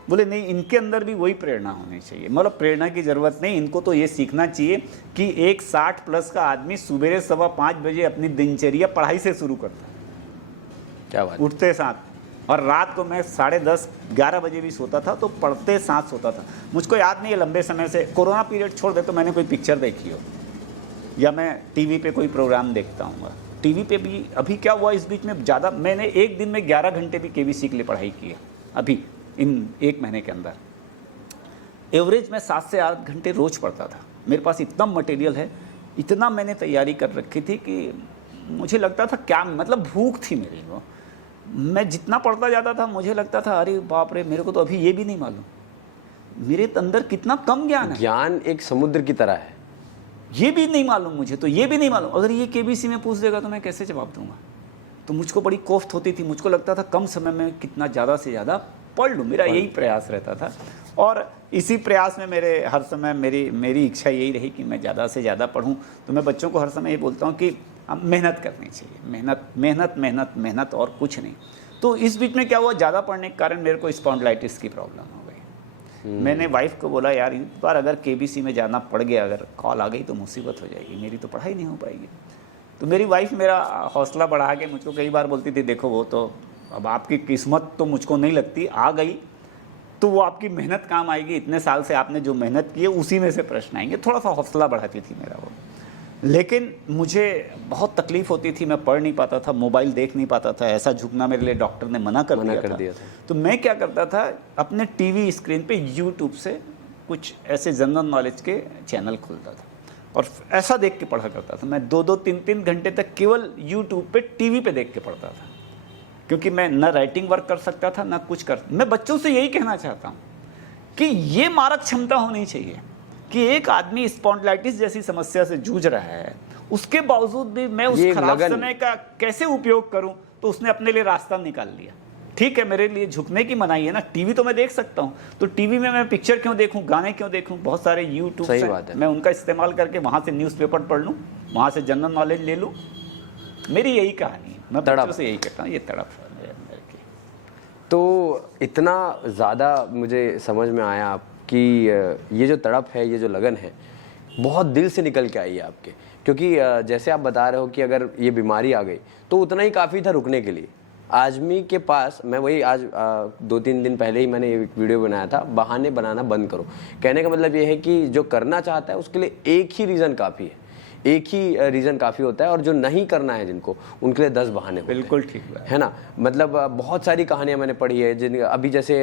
बोले नहीं, इनके अंदर भी वही प्रेरणा होनी चाहिए। मतलब प्रेरणा की ज़रूरत नहीं, इनको तो ये सीखना चाहिए कि एक 60+ का आदमी सुबह 5:15 बजे अपनी दिनचर्या पढ़ाई से शुरू करता है। क्या बात। उठते साथ, और रात को मैं 10:30 11 बजे भी सोता था तो पढ़ते साथ सोता था। मुझको याद नहीं है लंबे समय से, कोरोना पीरियड छोड़ दे तो मैंने कोई पिक्चर देखी हो या मैं टीवी पे कोई प्रोग्राम देखता हूँ। टीवी पे भी अभी क्या हुआ इस बीच में, ज़्यादा मैंने एक दिन में 11 घंटे भी केबीसी के लिए पढ़ाई की है अभी इन 1 महीने के अंदर। एवरेज में 7 से 8 घंटे रोज़ पढ़ता था। मेरे पास इतना मटेरियल है, इतना मैंने तैयारी कर रखी थी कि मुझे लगता था क्या, मतलब भूख थी मेरी। वो मैं जितना पढ़ता जाता था मुझे लगता था अरे बाप रे, मेरे को तो अभी ये भी नहीं मालूम, मेरे अंदर कितना कम ज्ञान है। ज्ञान एक समुद्र की तरह है, ये भी नहीं मालूम मुझे, तो ये भी नहीं मालूम। अगर ये केबीसी में पूछ देगा तो मैं कैसे जवाब दूंगा? तो मुझको बड़ी कोफ्त होती थी। मुझको लगता था कम समय में कितना ज़्यादा से ज़्यादा पढ़ लूँ, मेरा यही प्रयास रहता था। और इसी प्रयास में मेरे हर समय मेरी इच्छा यही रही कि मैं ज़्यादा से ज़्यादा पढ़ूँ। तो मैं बच्चों को हर समय ये बोलता हूँ कि मेहनत करनी चाहिए, मेहनत मेहनत मेहनत मेहनत और कुछ नहीं। तो इस बीच में क्या हुआ, ज़्यादा पढ़ने के कारण मेरे को स्पॉन्डिलाइटिस की प्रॉब्लम हो गई। मैंने वाइफ को बोला यार इस बार अगर केबीसी में जाना पड़ गया, अगर कॉल आ गई तो मुसीबत हो जाएगी, मेरी तो पढ़ाई नहीं हो पाएगी। तो मेरी वाइफ मेरा हौसला बढ़ा के मुझको कई बार बोलती थी देखो वो तो अब आपकी किस्मत तो मुझको नहीं लगती आ गई तो वो आपकी मेहनत काम आएगी, इतने साल से आपने जो मेहनत की है उसी में से प्रश्न आएंगे। थोड़ा सा हौसला बढ़ाती थी मेरा वो। लेकिन मुझे बहुत तकलीफ़ होती थी, मैं पढ़ नहीं पाता था, मोबाइल देख नहीं पाता था। ऐसा झुकना मेरे लिए डॉक्टर ने मना कर दिया था। तो मैं क्या करता था, अपने टीवी स्क्रीन पे यूट्यूब से कुछ ऐसे जनरल नॉलेज के चैनल खोलता था और ऐसा देख के पढ़ा करता था मैं, 2-2 3-3 घंटे तक केवल यूट्यूब पे टीवी पे देख के पढ़ता था, क्योंकि मैं ना राइटिंग वर्क कर सकता था ना कुछ कर। मैं बच्चों से यही कहना चाहता हूँ कि ये मारक क्षमता होनी चाहिए कि एक आदमी स्पॉन्डिलाइटिस जैसी समस्या से जूझ रहा है, उसके बावजूद भी मैं उस खराब समय का कैसे उपयोग करूं, तो उसने अपने लिए रास्ता निकाल लिया। ठीक है, मेरे लिए झुकने की मनाही है ना, टीवी तो मैं देख सकता हूं, तो टीवी में मैं पिक्चर क्यों देखूं, गाने क्यों देखूं, बहुत सारे यूट्यूब से मैं उनका इस्तेमाल करके वहां से न्यूज़पेपर पढ़ लूं, वहां से जनरल नॉलेज ले लूं। मेरी यही कहानी है, मैं बच्चों से यही कहता हूँ, ये तड़प है मेरे की। तो इतना ज़्यादा मुझे समझ में आया कि ये जो तड़प है, ये जो लगन है, बहुत दिल से निकल के आई है आपके, क्योंकि जैसे आप बता रहे हो कि अगर ये बीमारी आ गई तो उतना ही काफ़ी था रुकने के लिए। आजमी के पास, मैं वही आज 2-3 दिन पहले ही मैंने एक वीडियो बनाया था, बहाने बनाना बंद करो। कहने का मतलब ये है कि जो करना चाहता है उसके लिए एक ही रीज़न काफ़ी है, एक ही रीज़न काफ़ी होता है, और जो नहीं करना है जिनको, उनके लिए 10 बहाने होते हैं। बिल्कुल ठीक है ना। मतलब बहुत सारी कहानियाँ मैंने पढ़ी है जिन, अभी जैसे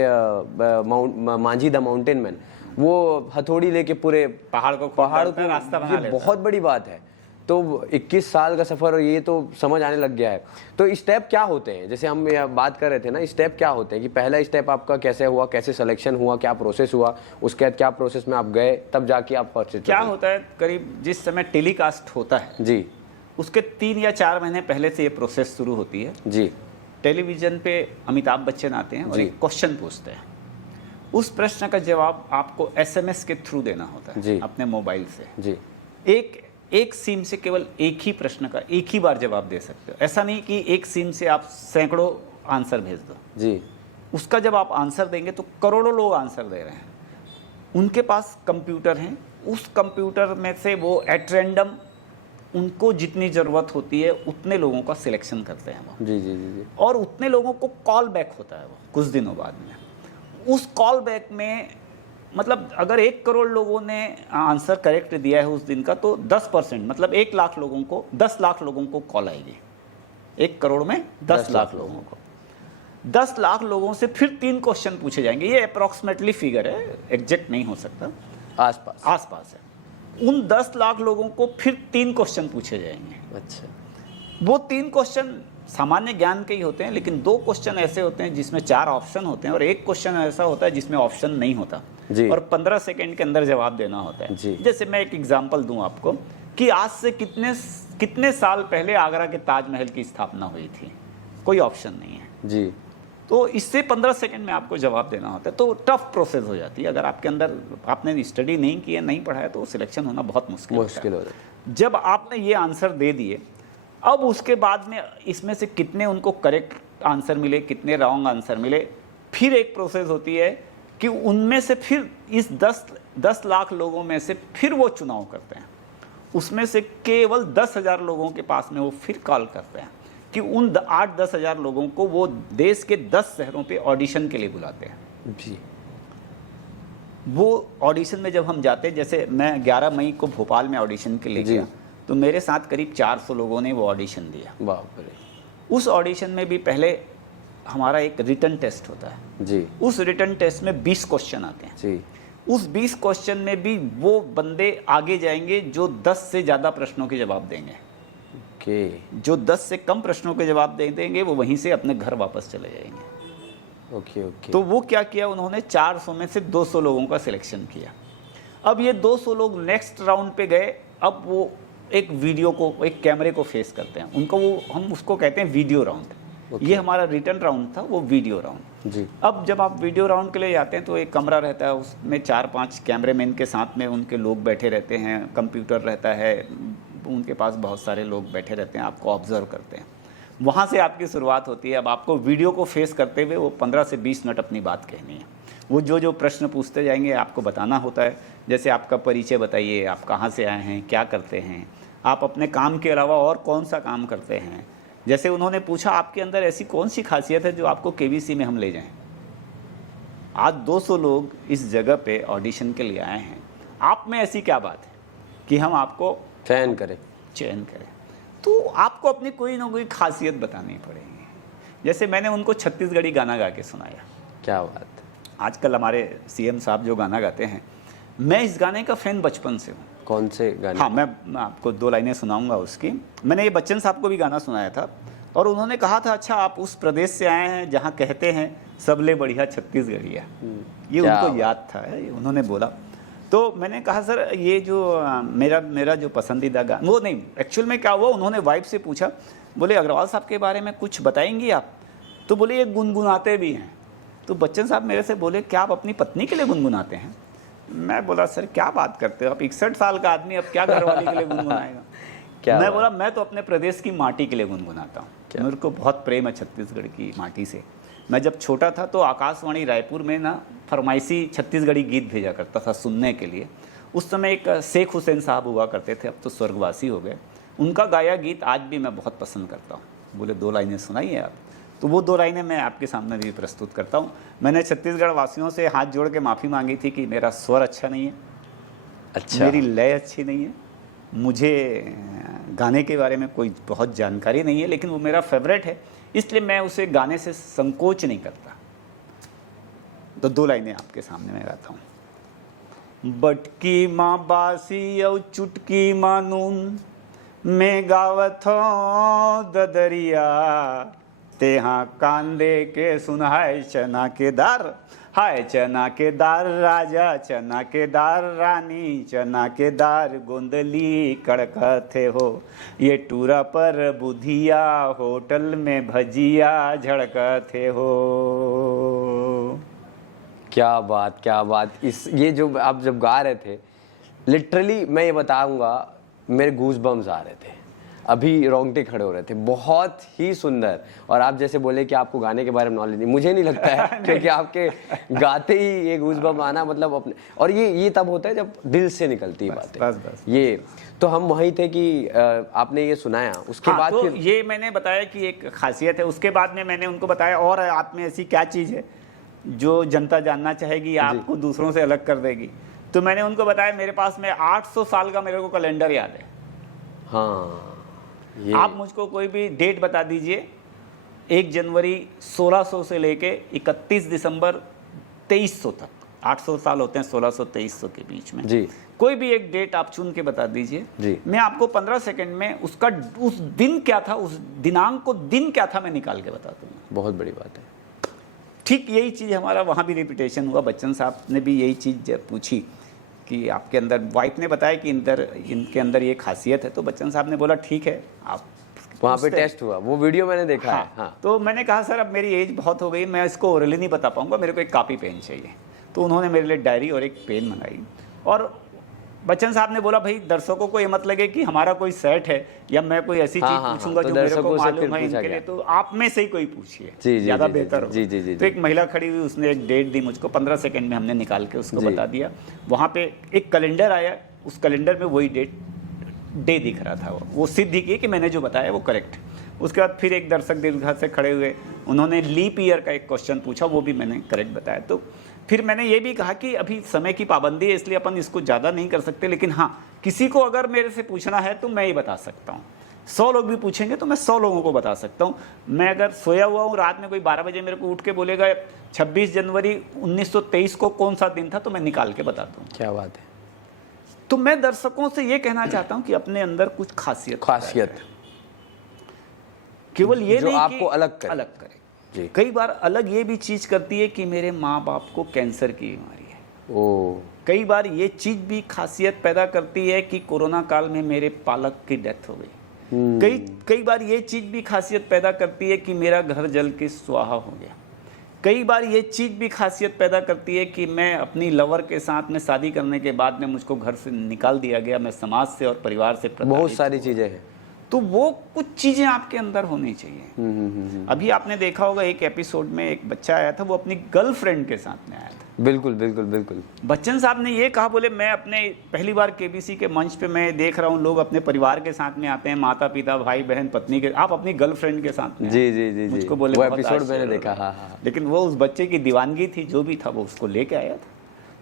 मांझी द माउंटेन मैन, वो हथौड़ी लेके पूरे पहाड़ को रास्ता बना लेता, बहुत बड़ी बात है। तो 21 साल का सफ़र, ये तो समझ आने लग गया है। तो स्टेप क्या होते हैं, जैसे हम बात कर रहे थे ना, स्टेप क्या होते हैं कि पहला स्टेप आपका कैसे हुआ, कैसे सिलेक्शन हुआ, क्या प्रोसेस हुआ, उसके बाद क्या प्रोसेस में आप गए, तब जाके आप परचेज। क्या होता है, करीब जिस समय टेलीकास्ट होता है जी, उसके 3 या 4 महीने पहले से ये प्रोसेस शुरू होती है जी। टेलीविज़न पे अमिताभ बच्चन आते हैं और एक क्वेश्चन पूछते हैं, उस प्रश्न का जवाब आपको SMS के थ्रू देना होता है जी, अपने मोबाइल से जी। एक सिम से केवल एक ही प्रश्न का एक ही बार जवाब दे सकते हो। ऐसा नहीं कि एक सिम से आप सैकड़ों आंसर भेज दो जी। उसका जब आप आंसर देंगे तो करोड़ों लोग आंसर दे रहे हैं, उनके पास कंप्यूटर हैं, उस कंप्यूटर में से वो एट रैंडम उनको जितनी ज़रूरत होती है उतने लोगों का सिलेक्शन करते हैं वो। जी जी जी। और उतने लोगों को कॉल बैक होता है वो कुछ दिनों बाद में। उस कॉल बैक में मतलब अगर 1 करोड़ लोगों ने आंसर करेक्ट दिया है उस दिन का, तो 10% मतलब 1 लाख लोगों को, 10 लाख लोगों को कॉल आएगी। 1 करोड़ में 10 लाख लोगों को, 10 लाख लोगों से फिर 3 क्वेश्चन पूछे जाएंगे। ये अप्रॉक्सीमेटली फिगर है, एग्जैक्ट नहीं हो सकता, आसपास है। उन 10 लाख लोगों को फिर 3 क्वेश्चन पूछे जाएंगे। अच्छा। वो 3 क्वेश्चन सामान्य ज्ञान के ही होते हैं, लेकिन 2 क्वेश्चन ऐसे होते हैं जिसमें 4 ऑप्शन होते हैं और 1 क्वेश्चन ऐसा होता है जिसमें ऑप्शन नहीं होता जी। और 15 सेकंड के अंदर जवाब देना होता है जी। जैसे मैं एक एग्जांपल दूं आपको कि आज से कितने साल पहले आगरा के ताजमहल की स्थापना हुई थी, कोई ऑप्शन नहीं है जी। तो इससे 15 सेकंड में आपको जवाब देना होता है। तो टफ प्रोसेस हो जाती है। अगर आपके अंदर आपने स्टडी नहीं की है, नहीं पढ़ा है, तो सिलेक्शन होना बहुत मुश्किल हो जाता है। जब आपने ये आंसर दे दिए, अब उसके बाद में इसमें से कितने उनको करेक्ट आंसर मिले, कितने रॉन्ग आंसर मिले, फिर एक प्रोसेस होती है कि उनमें से फिर इस 10 लाख लोगों में से फिर वो चुनाव करते हैं। उसमें से केवल 10,000 लोगों के पास में वो फिर कॉल करते हैं कि उन 8-10 हज़ार लोगों को वो देश के 10 शहरों पे ऑडिशन के लिए बुलाते हैं जी। वो ऑडिशन में जब हम जाते हैं, जैसे मैं 11 मई को भोपाल में ऑडिशन के लिए गया, तो मेरे साथ करीब 400 लोगों ने वो ऑडिशन दिया। बाप रे। उस ऑडिशन में भी पहले हमारा एक रिटन टेस्ट होता है जी। उस रिटन टेस्ट में 20 क्वेश्चन आते हैं जी। उस 20 क्वेश्चन में भी वो बंदे आगे जाएंगे जो 10 से ज़्यादा प्रश्नों के जवाब देंगे। ओके। जो 10 से कम प्रश्नों के जवाब दे देंगे वो वहीं से अपने घर वापस चले जाएंगे। Okay okay. तो वो क्या किया, उन्होंने 400 में से 200 लोगों का सिलेक्शन किया। अब ये 200 लोग नेक्स्ट राउंड पे गए। अब वो एक वीडियो को, एक कैमरे को फेस करते हैं, उनको वो, हम उसको कहते हैं वीडियो राउंड। ये हमारा रिटर्न राउंड था, वो वीडियो राउंड जी। अब जब आप वीडियो राउंड के लिए जाते हैं तो एक कमरा रहता है, उसमें 4-5 कैमरेमैन के साथ में उनके लोग बैठे रहते हैं, कंप्यूटर रहता है, उनके पास बहुत सारे लोग बैठे रहते हैं, आपको ऑब्जर्व करते हैं। वहाँ से आपकी शुरुआत होती है। अब आपको वीडियो को फेस करते हुए वो 15 से 20 मिनट अपनी बात कहनी है। वो जो प्रश्न पूछते जाएंगे आपको बताना होता है। जैसे आपका परिचय बताइए, आप कहाँ से आए हैं, क्या करते हैं, आप अपने काम के अलावा और कौन सा काम करते हैं। जैसे उन्होंने पूछा आपके अंदर ऐसी कौन सी खासियत है जो आपको KBC में हम ले जाएं। आज 200 लोग इस जगह पे ऑडिशन के लिए आए हैं, आप में ऐसी क्या बात है कि हम आपको चयन करें। तो आपको अपनी कोई ना कोई खासियत बतानी पड़ेगी। जैसे मैंने उनको छत्तीसगढ़ी गाना गा के सुनाया। क्या बात। आजकल हमारे CM साहब जो गाना गाते हैं, मैं इस गाने का फ़ैन बचपन से हूँ। कौन से गाने? हाँ, मैं आपको 2 लाइनें सुनाऊंगा उसकी। मैंने ये बच्चन साहब को भी गाना सुनाया था और उन्होंने कहा था, अच्छा आप उस प्रदेश से आए हैं जहाँ कहते हैं सबले बढ़िया छत्तीसगढ़िया। ये उनको याद था, उन्होंने बोला। तो मैंने कहा सर ये जो मेरा जो पसंदीदा गाना, वो नहीं, एक्चुअल में क्या हुआ, उन्होंने वाइफ से पूछा, बोले अग्रवाल साहब के बारे में कुछ बताएंगी आप? तो बोले ये गुनगुनाते भी हैं। तो बच्चन साहब मेरे से बोले क्या आप अपनी पत्नी के लिए गुनगुनाते हैं? मैं बोला सर क्या बात करते हो आप, 61 साल का आदमी, अब क्या घरवाली के लिए गुनगुनाएगा? मैं बोला मैं तो अपने प्रदेश की माटी के लिए गुनगुनाता हूँ। मेरे को बहुत प्रेम है छत्तीसगढ़ की माटी से। मैं जब छोटा था तो आकाशवाणी रायपुर में ना फरमाइशी छत्तीसगढ़ी गीत भेजा करता था सुनने के लिए। उस समय एक शेख हुसैन साहब हुआ करते थे, अब तो स्वर्गवासी हो गए। उनका गाया गीत आज भी मैं बहुत पसंद करता हूँ। बोले 2 लाइनें सुनाइए आप। तो वो 2 लाइनें मैं आपके सामने भी प्रस्तुत करता हूँ। मैंने छत्तीसगढ़ वासियों से हाथ जोड़ के माफ़ी मांगी थी कि मेरा स्वर अच्छा नहीं है, अच्छा, मेरी लय अच्छी नहीं है, मुझे गाने के बारे में कोई बहुत जानकारी नहीं है, लेकिन वो मेरा फेवरेट है, इसलिए मैं उसे गाने से संकोच नहीं करता। तो 2 लाइनें आपके सामने मैं गाता हूँ। बटकी माँ बासी और चुटकी माँ नून में गावत हो ददरिया, तेहा कांदे के सुनाए चना के दार, हाय चना के दार राजा, चना के दार रानी, चना के दार गोंदली कड़कथे हो, ये टूरा पर बुधिया होटल में भजिया झड़कथे हो। क्या बात, क्या बात। इस ये जो आप जब गा रहे थे, लिटरली मैं ये बताऊंगा, मेरे गूज बम्स आ रहे थे, अभी रोंगटे खड़े हो रहे थे, बहुत ही सुंदर। और आप जैसे बोले कि आपको गाने के बारे में नॉलेज नहीं, मुझे नहीं लगता है क्योंकि आपके गाते ही ये गूज बम आना मतलब अपने, और ये तब होता है जब दिल से निकलती है बातें। बस। ये तो हम वहीं थे कि आपने ये सुनाया, उसके बाद तो फिर ये मैंने बताया कि एक खासियत है। उसके बाद में मैंने उनको बताया और आप में ऐसी क्या चीज़ है जो जनता जानना चाहेगी, आपको दूसरों से अलग कर देगी। तो मैंने उनको बताया मेरे पास में 800 साल का मेरे को कैलेंडर याद है। हाँ, आप मुझको कोई भी डेट बता दीजिए, 1 जनवरी 1600 से लेके 31 दिसंबर 2300 तक, 800 साल होते हैं 1600-2300 के बीच में जी। कोई भी एक डेट आप चुन के बता दीजिए जी। मैं आपको 15 सेकंड में उसका उस दिन क्या था, उस दिनांक को दिन क्या था मैं निकाल के बता दूंगा। बहुत बड़ी बात है। ठीक यही चीज़ हमारा वहाँ भी रिपीटेशन हुआ। बच्चन साहब ने भी यही चीज़ पूछी कि आपके अंदर, वाइफ ने बताया कि इनके अंदर ये खासियत है। तो बच्चन साहब ने बोला ठीक है, आप वहाँ पे टेस्ट हुआ, वो वीडियो मैंने देखा है। हाँ। तो मैंने कहा सर अब मेरी एज बहुत हो गई, मैं इसको ओरली नहीं बता पाऊंगा, मेरे को एक कॉपी पेन चाहिए। तो उन्होंने मेरे लिए डायरी और एक पेन मंगाई। और बच्चन साहब ने बोला भाई दर्शकों को ये मत लगे कि हमारा कोई सेट है या मैं कोई ऐसी चीज पूछूंगा तो जो मेरे को दर्शकों से मालूम फिर है पूछा इनके गया। लिए, तो आप में से ही कोई पूछिए, जी, ज्यादा जी, बेहतर जी, होगा। जी, जी, तो एक महिला खड़ी हुई, उसने एक डेट दी मुझको, 15 सेकंड में हमने निकाल के उसको जी। बता दिया। वहाँ पे एक कैलेंडर आया, उस कैलेंडर में वही डे दिख रहा था। वो सिद्ध की कि मैंने जो बताया वो करेक्ट। उसके बाद फिर एक दर्शक दीर्घा से खड़े हुए, उन्होंने लीप ईयर का एक क्वेश्चन पूछा, वो भी मैंने करेक्ट बताया। तो फिर मैंने ये भी कहा कि अभी समय की पाबंदी है इसलिए अपन इसको ज़्यादा नहीं कर सकते, लेकिन हाँ किसी को अगर मेरे से पूछना है तो मैं ही बता सकता हूँ। 100 लोग भी पूछेंगे तो मैं 100 लोगों को बता सकता हूँ। मैं अगर सोया हुआ हूँ, रात में कोई 12 बजे मेरे को उठ के बोलेगा 26 जनवरी 1923 को कौन सा दिन था, तो मैं निकाल के बताता हूँ। क्या बात है। तो मैं दर्शकों से ये कहना चाहता हूँ कि अपने अंदर कुछ खासियत केवल ये जो नहीं आपको कि अलग करे। जी। कई बार अलग ये भी चीज़ करती है कि मेरे माँ बाप को कैंसर की बीमारी है। ओ, कई बार ये चीज़ भी खासियत पैदा करती है कि कोरोना काल में मेरे पालक की डेथ हो गई। कई बार ये चीज़ भी खासियत पैदा करती है कि मेरा घर जल के स्वाहा हो गया। कई बार ये चीज़ भी खासियत पैदा करती है कि मैं अपनी लवर के साथ में शादी करने के बाद में मुझको घर से निकाल दिया गया, मैं समाज से और परिवार से प्रताड़ित। बहुत सारी चीजें हैं। तो वो कुछ चीज़ें आपके अंदर होनी चाहिए। अभी आपने देखा होगा एक एपिसोड में एक बच्चा आया था, वो अपनी गर्लफ्रेंड के साथ में आया था। बिल्कुल बिल्कुल बिल्कुल। बच्चन साहब ने ये कहा, बोले मैं अपने पहली बार केबीसी के मंच पे मैं देख रहा हूँ लोग अपने परिवार के साथ में आते हैं, माता पिता भाई बहन पत्नी के, आप अपनी गर्लफ्रेंड के साथ में। जी जी जी। मुझको बोले वो बहुत एपिसोड आश्चर्य मैंने देखा। लगा। हाँ। लेकिन वो उस बच्चे की दीवानगी थी, जो भी था वो उसको लेके आया था।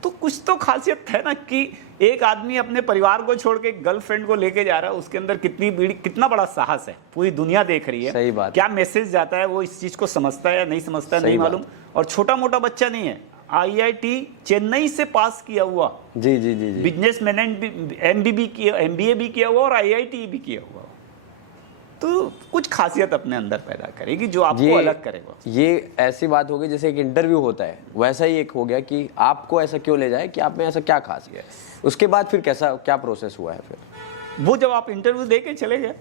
तो कुछ तो खासियत है ना कि एक आदमी अपने परिवार को छोड़ के गर्लफ्रेंड को लेके जा रहा है, उसके अंदर कितना बड़ा साहस है। पूरी दुनिया देख रही है। सही बात। क्या मैसेज जाता है, वो इस चीज को समझता है या नहीं समझता है नहीं मालूम। और छोटा मोटा बच्चा नहीं है, आईआईटी चेन्नई से पास किया हुआ, जी जी जी जी। बिजनेस मैनेजमेंट एमबीबी किया, एमबीए भी किया हुआ और आईआईटी भी किया हुआ, तो कुछ खासियत अपने अंदर पैदा करेगी जो आपको अलग करेगा। ये ऐसी बात हो गई जैसे एक इंटरव्यू होता है, वैसा ही एक हो गया कि आपको ऐसा क्यों ले जाए, कि आप में ऐसा क्या खास है। उसके बाद फिर कैसा क्या प्रोसेस हुआ है फिर? वो जब आप इंटरव्यू दे के चले गए,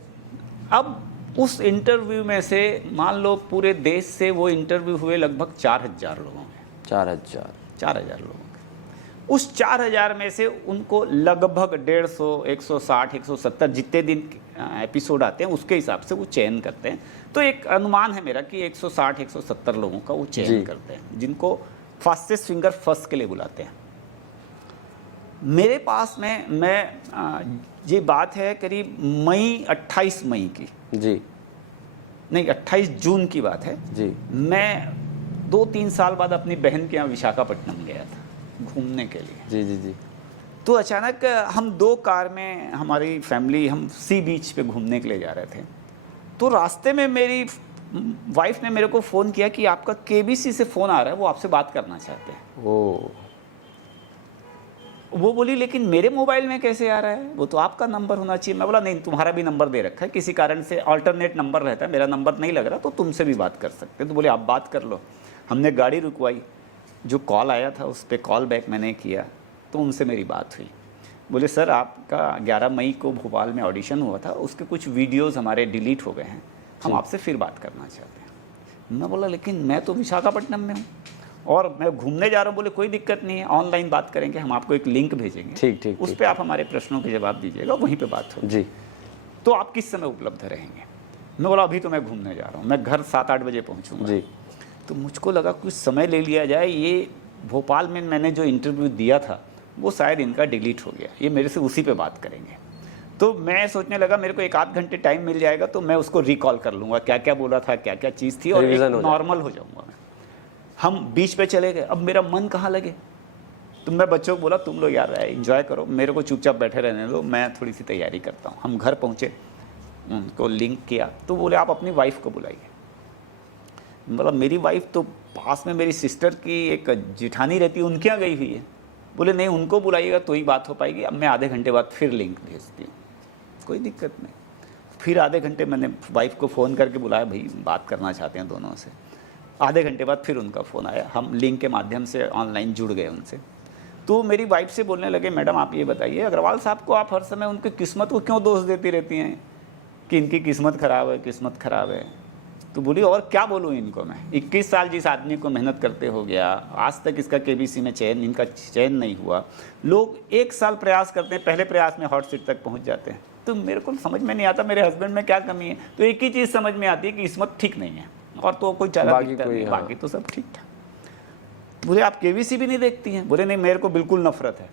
अब उस इंटरव्यू में से मान लो पूरे देश से वो इंटरव्यू हुए लगभग 4000 लोगों में, 4000 लोगों के। उस 4000 में से उनको लगभग 150, 160, 170 जितने दिन एपिसोड आते हैं उसके हिसाब से वो चयन करते हैं। तो एक अनुमान है मेरा कि 160, 170 लोगों का वो चयन करते हैं, जिनको फास्टेस्ट फिंगर फर्स्ट के लिए बुलाते हैं। मेरे पास में ये बात है करीब 28 मई की, जी नहीं 28 जून की बात है जी। मैं 2-3 साल बाद अपनी बहन के यहाँ विशाखापट्टनम गया था घूमने के लिए। जी जी जी। तो अचानक हम 2 कार में, हमारी फैमिली, हम सी बीच पे घूमने के लिए जा रहे थे। तो रास्ते में मेरी वाइफ ने मेरे को फ़ोन किया कि आपका केबीसी से फ़ोन आ रहा है, वो आपसे बात करना चाहते हैं। वो बोली लेकिन मेरे मोबाइल में कैसे आ रहा है, वो तो आपका नंबर होना चाहिए। मैं बोला नहीं, तुम्हारा भी नंबर दे रखा है, किसी कारण से अल्टरनेट नंबर रहता है, मेरा नंबर नहीं लग रहा, तो तुमसे भी बात कर सकते। तो बोले आप बात कर लो। हमने गाड़ी रुकवाई, जो कॉल आया था उस पर कॉल बैक मैंने किया, तो उनसे मेरी बात हुई। बोले सर आपका 11 मई को भोपाल में ऑडिशन हुआ था, उसके कुछ वीडियोज़ हमारे डिलीट हो गए हैं, हम आपसे फिर बात करना चाहते हैं। मैं बोला लेकिन मैं तो विशाखापट्टनम में हूँ और मैं घूमने जा रहा हूँ। बोले कोई दिक्कत नहीं है, ऑनलाइन बात करेंगे, हम आपको एक लिंक भेजेंगे, ठीक उस पर आप हमारे प्रश्नों के जवाब दीजिएगा, वहीं पे बात होगी। जी। तो आप किस समय उपलब्ध रहेंगे? मैं बोला अभी तो मैं घूमने जा रहा हूँ, मैं घर 7-8 बजे पहुँचूँगा। जी। तो मुझको लगा कुछ समय ले लिया जाए, ये भोपाल में मैंने जो इंटरव्यू दिया था वो शायद इनका डिलीट हो गया, ये मेरे से उसी पे बात करेंगे। तो मैं सोचने लगा मेरे को 1-8 घंटे टाइम मिल जाएगा तो मैं उसको रिकॉल कर लूँगा, क्या क्या बोला था, क्या क्या चीज़ थी, और एक नॉर्मल हो जाऊँगा मैं। हम बीच पे चले गए। अब मेरा मन कहाँ लगे, तो मैं बच्चों को बोला तुम लोग यार एंजॉय करो, मेरे को चुपचाप बैठे रहने दो, मैं थोड़ी सी तैयारी करता हूँ। हम घर पहुँचे, उनको लिंक किया, तो बोले आप अपनी वाइफ को बुलाइए। मतलब मेरी वाइफ तो पास में मेरी सिस्टर की एक जिठानी रहती है, उनके यहाँ गई हुई है। बोले नहीं उनको बुलाइएगा तो ही बात हो पाएगी। अब मैं आधे घंटे बाद फिर लिंक भेजती हूँ, कोई दिक्कत नहीं। फिर आधे घंटे मैंने वाइफ को फ़ोन करके बुलाया, भाई बात करना चाहते हैं दोनों से। आधे घंटे बाद फिर उनका फ़ोन आया, हम लिंक के माध्यम से ऑनलाइन जुड़ गए उनसे। तो मेरी वाइफ से बोलने लगे मैडम आप ये बताइए अग्रवाल साहब को आप हर समय उनकी किस्मत को क्यों दोष देती रहती हैं कि इनकी किस्मत ख़राब है, किस्मत ख़राब है। तो बोली और क्या बोलूँ इनको मैं, 21 साल जिस आदमी को मेहनत करते हो गया, आज तक इसका केबीसी में चयन, इनका चयन नहीं हुआ। लोग 1 साल प्रयास करते हैं, पहले प्रयास में हॉट सीट तक पहुंच जाते हैं। तो मेरे को समझ में नहीं आता मेरे हस्बैंड में क्या कमी है। तो एक ही चीज़ समझ में आती है कि किस्मत ठीक नहीं है, और तो कोई चारा दिखता नहीं, बाकी तो सब ठीक था। बोले आप केबीसी भी नहीं देखती हैं? बोले नहीं मेरे को बिल्कुल नफरत है,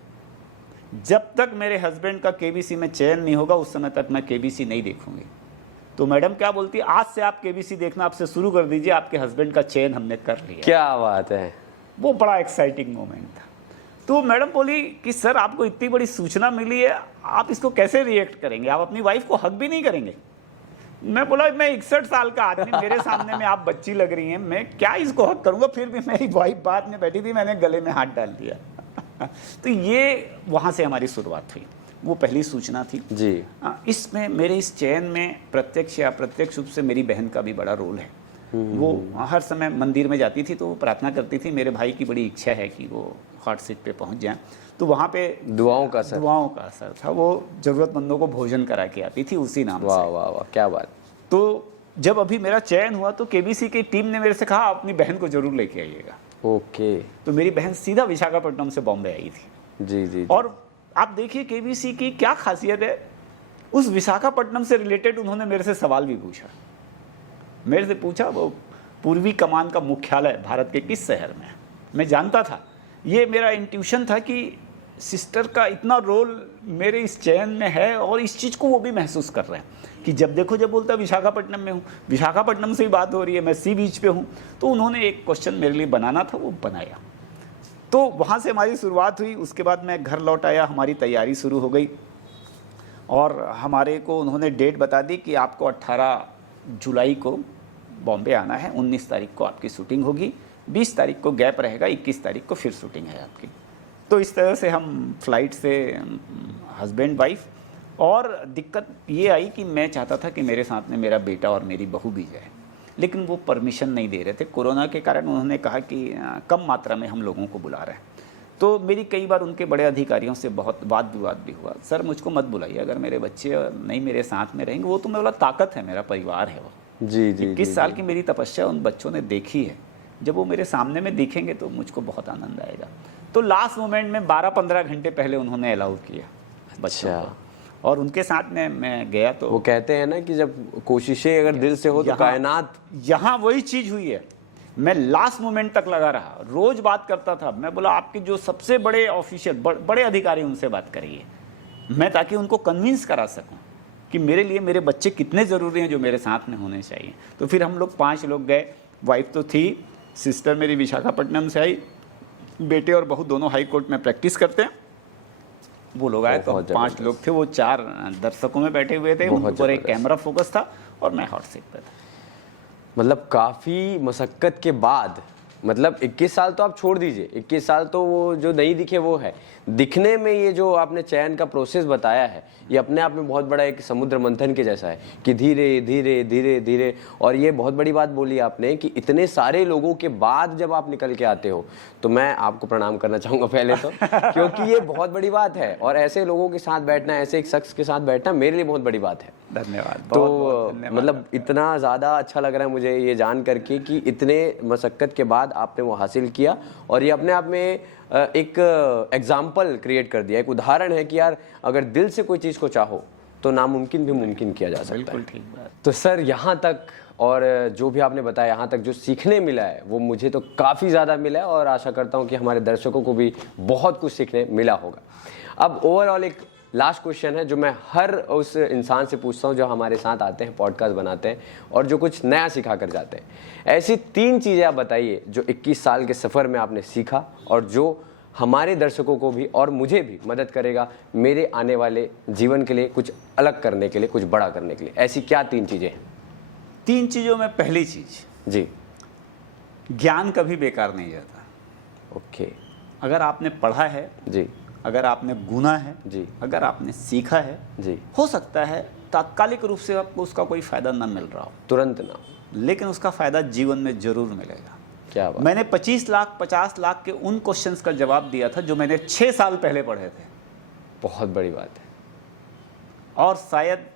जब तक मेरे हस्बैंड का केबीसी में चयन नहीं होगा उस समय तक मैं केबीसी नहीं देखूंगी। तो मैडम क्या बोलती, आज से आप केबीसी देखना आपसे शुरू कर दीजिए, आपके हस्बैंड का चयन हमने कर लिया। क्या बात है। वो बड़ा एक्साइटिंग मोमेंट था। तो मैडम बोली कि सर आपको इतनी बड़ी सूचना मिली है, आप इसको कैसे रिएक्ट करेंगे, आप अपनी वाइफ को हक भी नहीं करेंगे? मैं बोला मैं 61 साल का आदमी, मेरे सामने में आप बच्ची लग रही हैं, मैं क्या इसको हक करूंगा। फिर भी मेरी वाइफ बाद में बैठी थी, मैंने गले में हाथ डाल दिया। तो ये वहाँ से हमारी शुरुआत हुई, वो पहली सूचना थी जी। इसमें मेरे इस चयन में प्रत्यक्ष या अप्रत्यक्ष रूप से मेरी बहन का भी बड़ा रोल है। वो हर समय मंदिर में जाती थी तो वो प्रार्थना करती थी, मेरे भाई की बड़ी इच्छा है कि वो हॉट सीट पे पहुंच जाए। तो वहाँ पे दुआओं का असर था, वो ज़रूरतमंदों को भोजन करा के आती थी उसी नाम से। वाह वाह वाह, क्या बात। तो जब अभी मेरा चयन हुआ तो केबीसी की टीम ने मेरे से कहा अपनी बहन को जरूर लेके आइएगा। ओके। तो मेरी बहन सीधा विशाखापट्टनम से बॉम्बे आई थी। जी जी। और आप देखिए केबीसी की क्या खासियत है, उस विशाखापट्टनम से रिलेटेड उन्होंने मेरे से सवाल भी पूछा। मेरे से पूछा वो पूर्वी कमान का मुख्यालय भारत के किस शहर में है। मैं जानता था, ये मेरा इंट्यूशन था कि सिस्टर का इतना रोल मेरे इस चयन में है, और इस चीज़ को वो भी महसूस कर रहे हैं कि जब देखो जब बोलता विशाखापट्टनम में हूँ, विशाखापट्टनम से ही बात हो रही है, मैं सी बीच पे हूँ। तो उन्होंने एक क्वेश्चन मेरे लिए बनाना था, वो बनाया। तो वहाँ से हमारी शुरुआत हुई। उसके बाद मैं घर लौट आया, हमारी तैयारी शुरू हो गई, और हमारे को उन्होंने डेट बता दी कि आपको 18 जुलाई को बॉम्बे आना है, 19 तारीख को आपकी शूटिंग होगी, 20 तारीख को गैप रहेगा, 21 तारीख को फिर शूटिंग है आपकी। तो इस तरह से हम फ्लाइट से हस्बैंड वाइफ, और दिक्कत ये आई कि मैं चाहता था कि मेरे साथ में मेरा बेटा और मेरी बहू भी जाए, लेकिन वो परमिशन नहीं दे रहे थे। कोरोना के कारण उन्होंने कहा कि कम मात्रा में हम लोगों को बुला रहे हैं। तो मेरी कई बार उनके बड़े अधिकारियों से बहुत वाद विवाद भी हुआ, सर मुझको मत बुलाइए, अगर मेरे बच्चे नहीं मेरे साथ में रहेंगे, वो तो मेरा ताकत है, मेरा परिवार है वो। जी जी 21 साल की मेरी तपस्या उन बच्चों ने देखी है, जब वो मेरे सामने में दिखेंगे तो मुझको बहुत आनंद आएगा। तो लास्ट मोमेंट में 12-15 घंटे पहले उन्होंने अलाउ किया बच्चों को, और उनके साथ में मैं गया। तो वो कहते हैं ना कि जब कोशिशें अगर दिल से हो तो कायनात। यहाँ वही चीज़ हुई है। मैं लास्ट मोमेंट तक लगा रहा, रोज बात करता था। मैं बोला आपके जो सबसे बड़े ऑफिशियल बड़े अधिकारी उनसे बात करिए, मैं ताकि उनको कन्विंस करा सकूं कि मेरे लिए मेरे बच्चे कितने ज़रूरी हैं जो मेरे साथ में होने चाहिए। तो फिर हम लोग 5 लोग गए, वाइफ तो थी, सिस्टर मेरी विशाखापट्टनम से आई, बेटे और बहू दोनों हाई कोर्ट में प्रैक्टिस करते हैं। वो लोग आए तो 5 लोग थे, वो 4 दर्शकों में बैठे हुए थे, उन पर एक कैमरा फोकस था और मैं हॉट सीट पे था। मतलब काफ़ी मशक्क़त के बाद, मतलब 21 साल तो आप छोड़ दीजिए, 21 साल तो वो जो नहीं दिखे वो है, दिखने में ये जो आपने चयन का प्रोसेस बताया है, ये अपने आप में बहुत बड़ा एक समुद्र मंथन के जैसा है कि धीरे धीरे धीरे धीरे। और ये बहुत बड़ी बात बोली आपने कि इतने सारे लोगों के बाद जब आप निकल के आते हो, तो मैं आपको प्रणाम करना चाहूँगा पहले तो क्योंकि ये बहुत बड़ी बात है, और ऐसे लोगों के साथ बैठना, ऐसे एक शख्स के साथ बैठना मेरे लिए बहुत बड़ी बात है। धन्यवाद। तो मतलब इतना ज़्यादा अच्छा लग रहा है मुझे ये जान करके कि इतने मशक्क़त के बाद आपने वो हासिल किया, और ये अपने आप में एक एग्जाम्पल क्रिएट कर दिया, एक उदाहरण है कि यार अगर दिल से कोई चीज़ को चाहो तो नामुमकिन भी मुमकिन किया जा सकता है। बिल्कुल ठीक बात। तो सर यहाँ तक, और जो भी आपने बताया यहाँ तक जो सीखने मिला है वो मुझे तो काफ़ी ज़्यादा मिला है, और आशा करता हूँ कि हमारे दर्शकों को भी बहुत कुछ सीखने मिला होगा। अब ओवरऑल एक लास्ट क्वेश्चन है जो मैं हर उस इंसान से पूछता हूँ जो हमारे साथ आते हैं, पॉडकास्ट बनाते हैं और जो कुछ नया सिखा कर जाते हैं। ऐसी 3 चीज़ें आप बताइए जो 21 साल के सफ़र में आपने सीखा और जो हमारे दर्शकों को भी और मुझे भी मदद करेगा मेरे आने वाले जीवन के लिए कुछ अलग करने के लिए, कुछ बड़ा करने के लिए। ऐसी क्या 3 चीज़ें हैं? 3 चीज़ों में पहली चीज़, जी, ज्ञान कभी बेकार नहीं जाता। ओके। अगर आपने पढ़ा है, जी, अगर आपने गुना है, जी, अगर आपने सीखा है, जी, हो सकता है तात्कालिक रूप से आपको उसका कोई फ़ायदा ना मिल रहा हो, तुरंत ना, लेकिन उसका फ़ायदा जीवन में ज़रूर मिलेगा। क्या बात। मैंने 25 लाख 50 लाख के उन क्वेश्चंस का जवाब दिया था जो मैंने 6 साल पहले पढ़े थे, बहुत बड़ी बात है। और शायद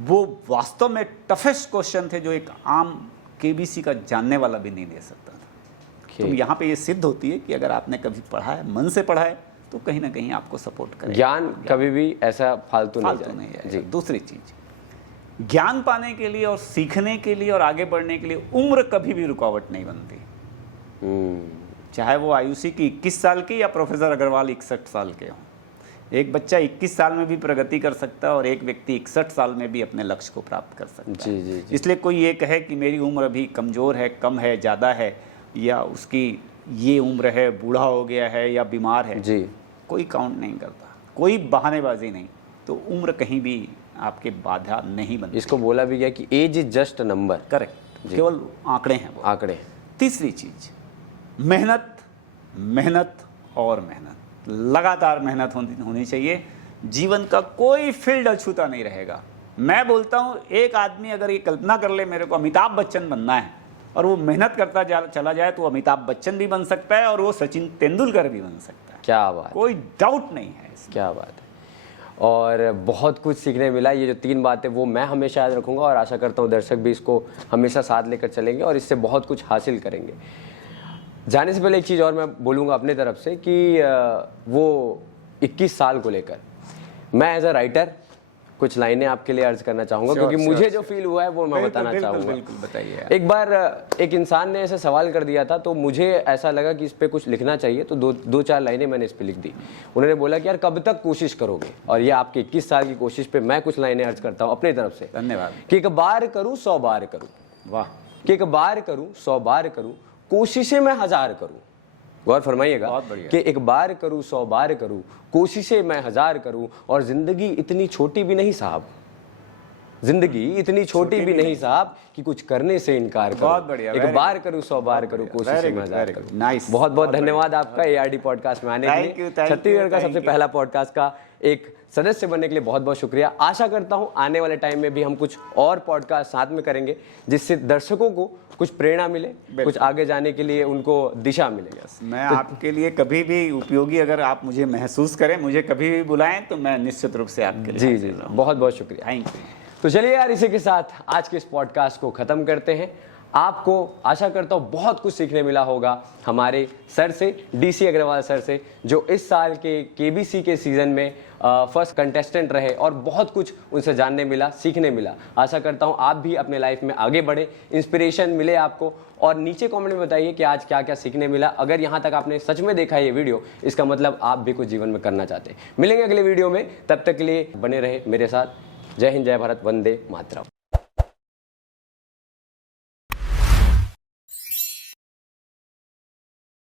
वो वास्तव में टफेस्ट क्वेश्चन थे जो एक आम केबीसी का जानने वाला भी नहीं दे सकता था। तो यहाँ पे ये सिद्ध होती है कि अगर आपने कभी पढ़ा है, मन से पढ़ा है, तो कहीं ना कहीं आपको सपोर्ट करेगा। ज्ञान कभी भी ऐसा फालतू नहीं है। जी। दूसरी चीज, ज्ञान पाने के लिए और सीखने के लिए और आगे बढ़ने के लिए उम्र कभी भी रुकावट नहीं बनती। चाहे वो आयुषी की 21 साल की या प्रोफेसर अग्रवाल 61 साल के हों, एक बच्चा 21 साल में भी प्रगति कर सकता है और एक व्यक्ति 61 साल में भी अपने लक्ष्य को प्राप्त कर सकता है। जी, जी, जी। इसलिए कोई ये कहे कि मेरी उम्र अभी कमज़ोर है, कम है, ज़्यादा है, या उसकी ये उम्र है, बूढ़ा हो गया है या बीमार है, जी, कोई काउंट नहीं करता, कोई बहानेबाजी नहीं। तो उम्र कहीं भी आपके बाधा नहीं बनती। इसको बोला भी गया कि age is just a number. Correct, केवल आंकड़े हैं वो। आंकड़े। तीसरी चीज, मेहनत, मेहनत और मेहनत, लगातार मेहनत होनी चाहिए। जीवन का कोई फील्ड अछूता नहीं रहेगा। मैं बोलता हूँ एक आदमी अगर ये कल्पना कर ले मेरे को अमिताभ बच्चन बनना है और वो मेहनत करता चला जाए तो अमिताभ बच्चन भी बन सकता है और वो सचिन तेंदुलकर भी बन सकता है। क्या बात, कोई डाउट नहीं है इसमें। क्या बात है। और बहुत कुछ सीखने मिला। ये जो 3 बातें वो मैं हमेशा याद रखूंगा और आशा करता हूँ दर्शक भी इसको हमेशा साथ लेकर चलेंगे और इससे बहुत कुछ हासिल करेंगे। जाने से पहले एक चीज़ और मैं बोलूँगा अपने तरफ से कि वो 21 साल को लेकर मैं एज अ राइटर कुछ लाइनें आपके लिए अर्ज करना चाहूँगा क्योंकि मुझे जो फील हुआ है वो मैं बताना चाहूँगा। बिल्कुल बताइए। एक बार एक इंसान ने ऐसे सवाल कर दिया था तो मुझे ऐसा लगा कि इस पर कुछ लिखना चाहिए, तो 2-4 लाइनें मैंने इस पर लिख दी। उन्होंने बोला कि यार कब तक कोशिश करोगे, और ये आपकी 21 साल की कोशिश पे मैं कुछ लाइनें अर्ज करता हूँ अपनी तरफ से। धन्यवाद। कि एक बार करूँ 100 बार करूँ। वाह। कि एक बार करूँ 100 बार करूँ, कोशिशें मैं 1000 करूँ। गौर फरमाइएगा कि एक बार करूँ 100 बार करूँ, कोशिशें मैं 1000 करूँ, और जिंदगी इतनी छोटी भी नहीं साहब। जिंदगी इतनी छोटी भी नहीं साहब कि कुछ करने से इनकार करो। बहुत बढ़िया, एक बार करूं 100 बार करूं, कोशिश में हजार करूं। नाइस, बहुत बहुत धन्यवाद आपका ARD पॉडकास्ट में आने के लिए। छत्तीसगढ़ का सबसे पहला पॉडकास्ट का एक सदस्य बनने के लिए बहुत बहुत शुक्रिया। आशा करता हूं आने वाले टाइम में भी हम कुछ और पॉडकास्ट साथ में करेंगे, जिससे दर्शकों को कुछ प्रेरणा मिले, कुछ आगे जाने के लिए उनको दिशा मिले। मैं आपके लिए कभी भी उपयोगी, अगर आप मुझे महसूस करें, मुझे कभी भी बुलाएं, तो मैं निश्चित रूप से आपके लिए। जी, बहुत बहुत शुक्रिया। Thank you. तो चलिए यार, इसी के साथ आज के इस पॉडकास्ट को खत्म करते हैं। आपको आशा करता हूँ बहुत कुछ सीखने मिला होगा हमारे सर से, DC अग्रवाल सर से, जो इस साल के KBC के सीजन में फर्स्ट कंटेस्टेंट रहे, और बहुत कुछ उनसे जानने मिला, सीखने मिला। आशा करता हूँ आप भी अपने लाइफ में आगे बढ़े, इंस्पिरेशन मिले आपको। और नीचे कमेंट में बताइए कि आज क्या क्या सीखने मिला। अगर यहाँ तक आपने सच में देखा ये वीडियो, इसका मतलब आप भी कुछ जीवन में करना चाहते हैं। मिलेंगे अगले वीडियो में, तब तक के लिए बने रहे मेरे साथ। जय हिंद, जय भारत, वंदे मातरम।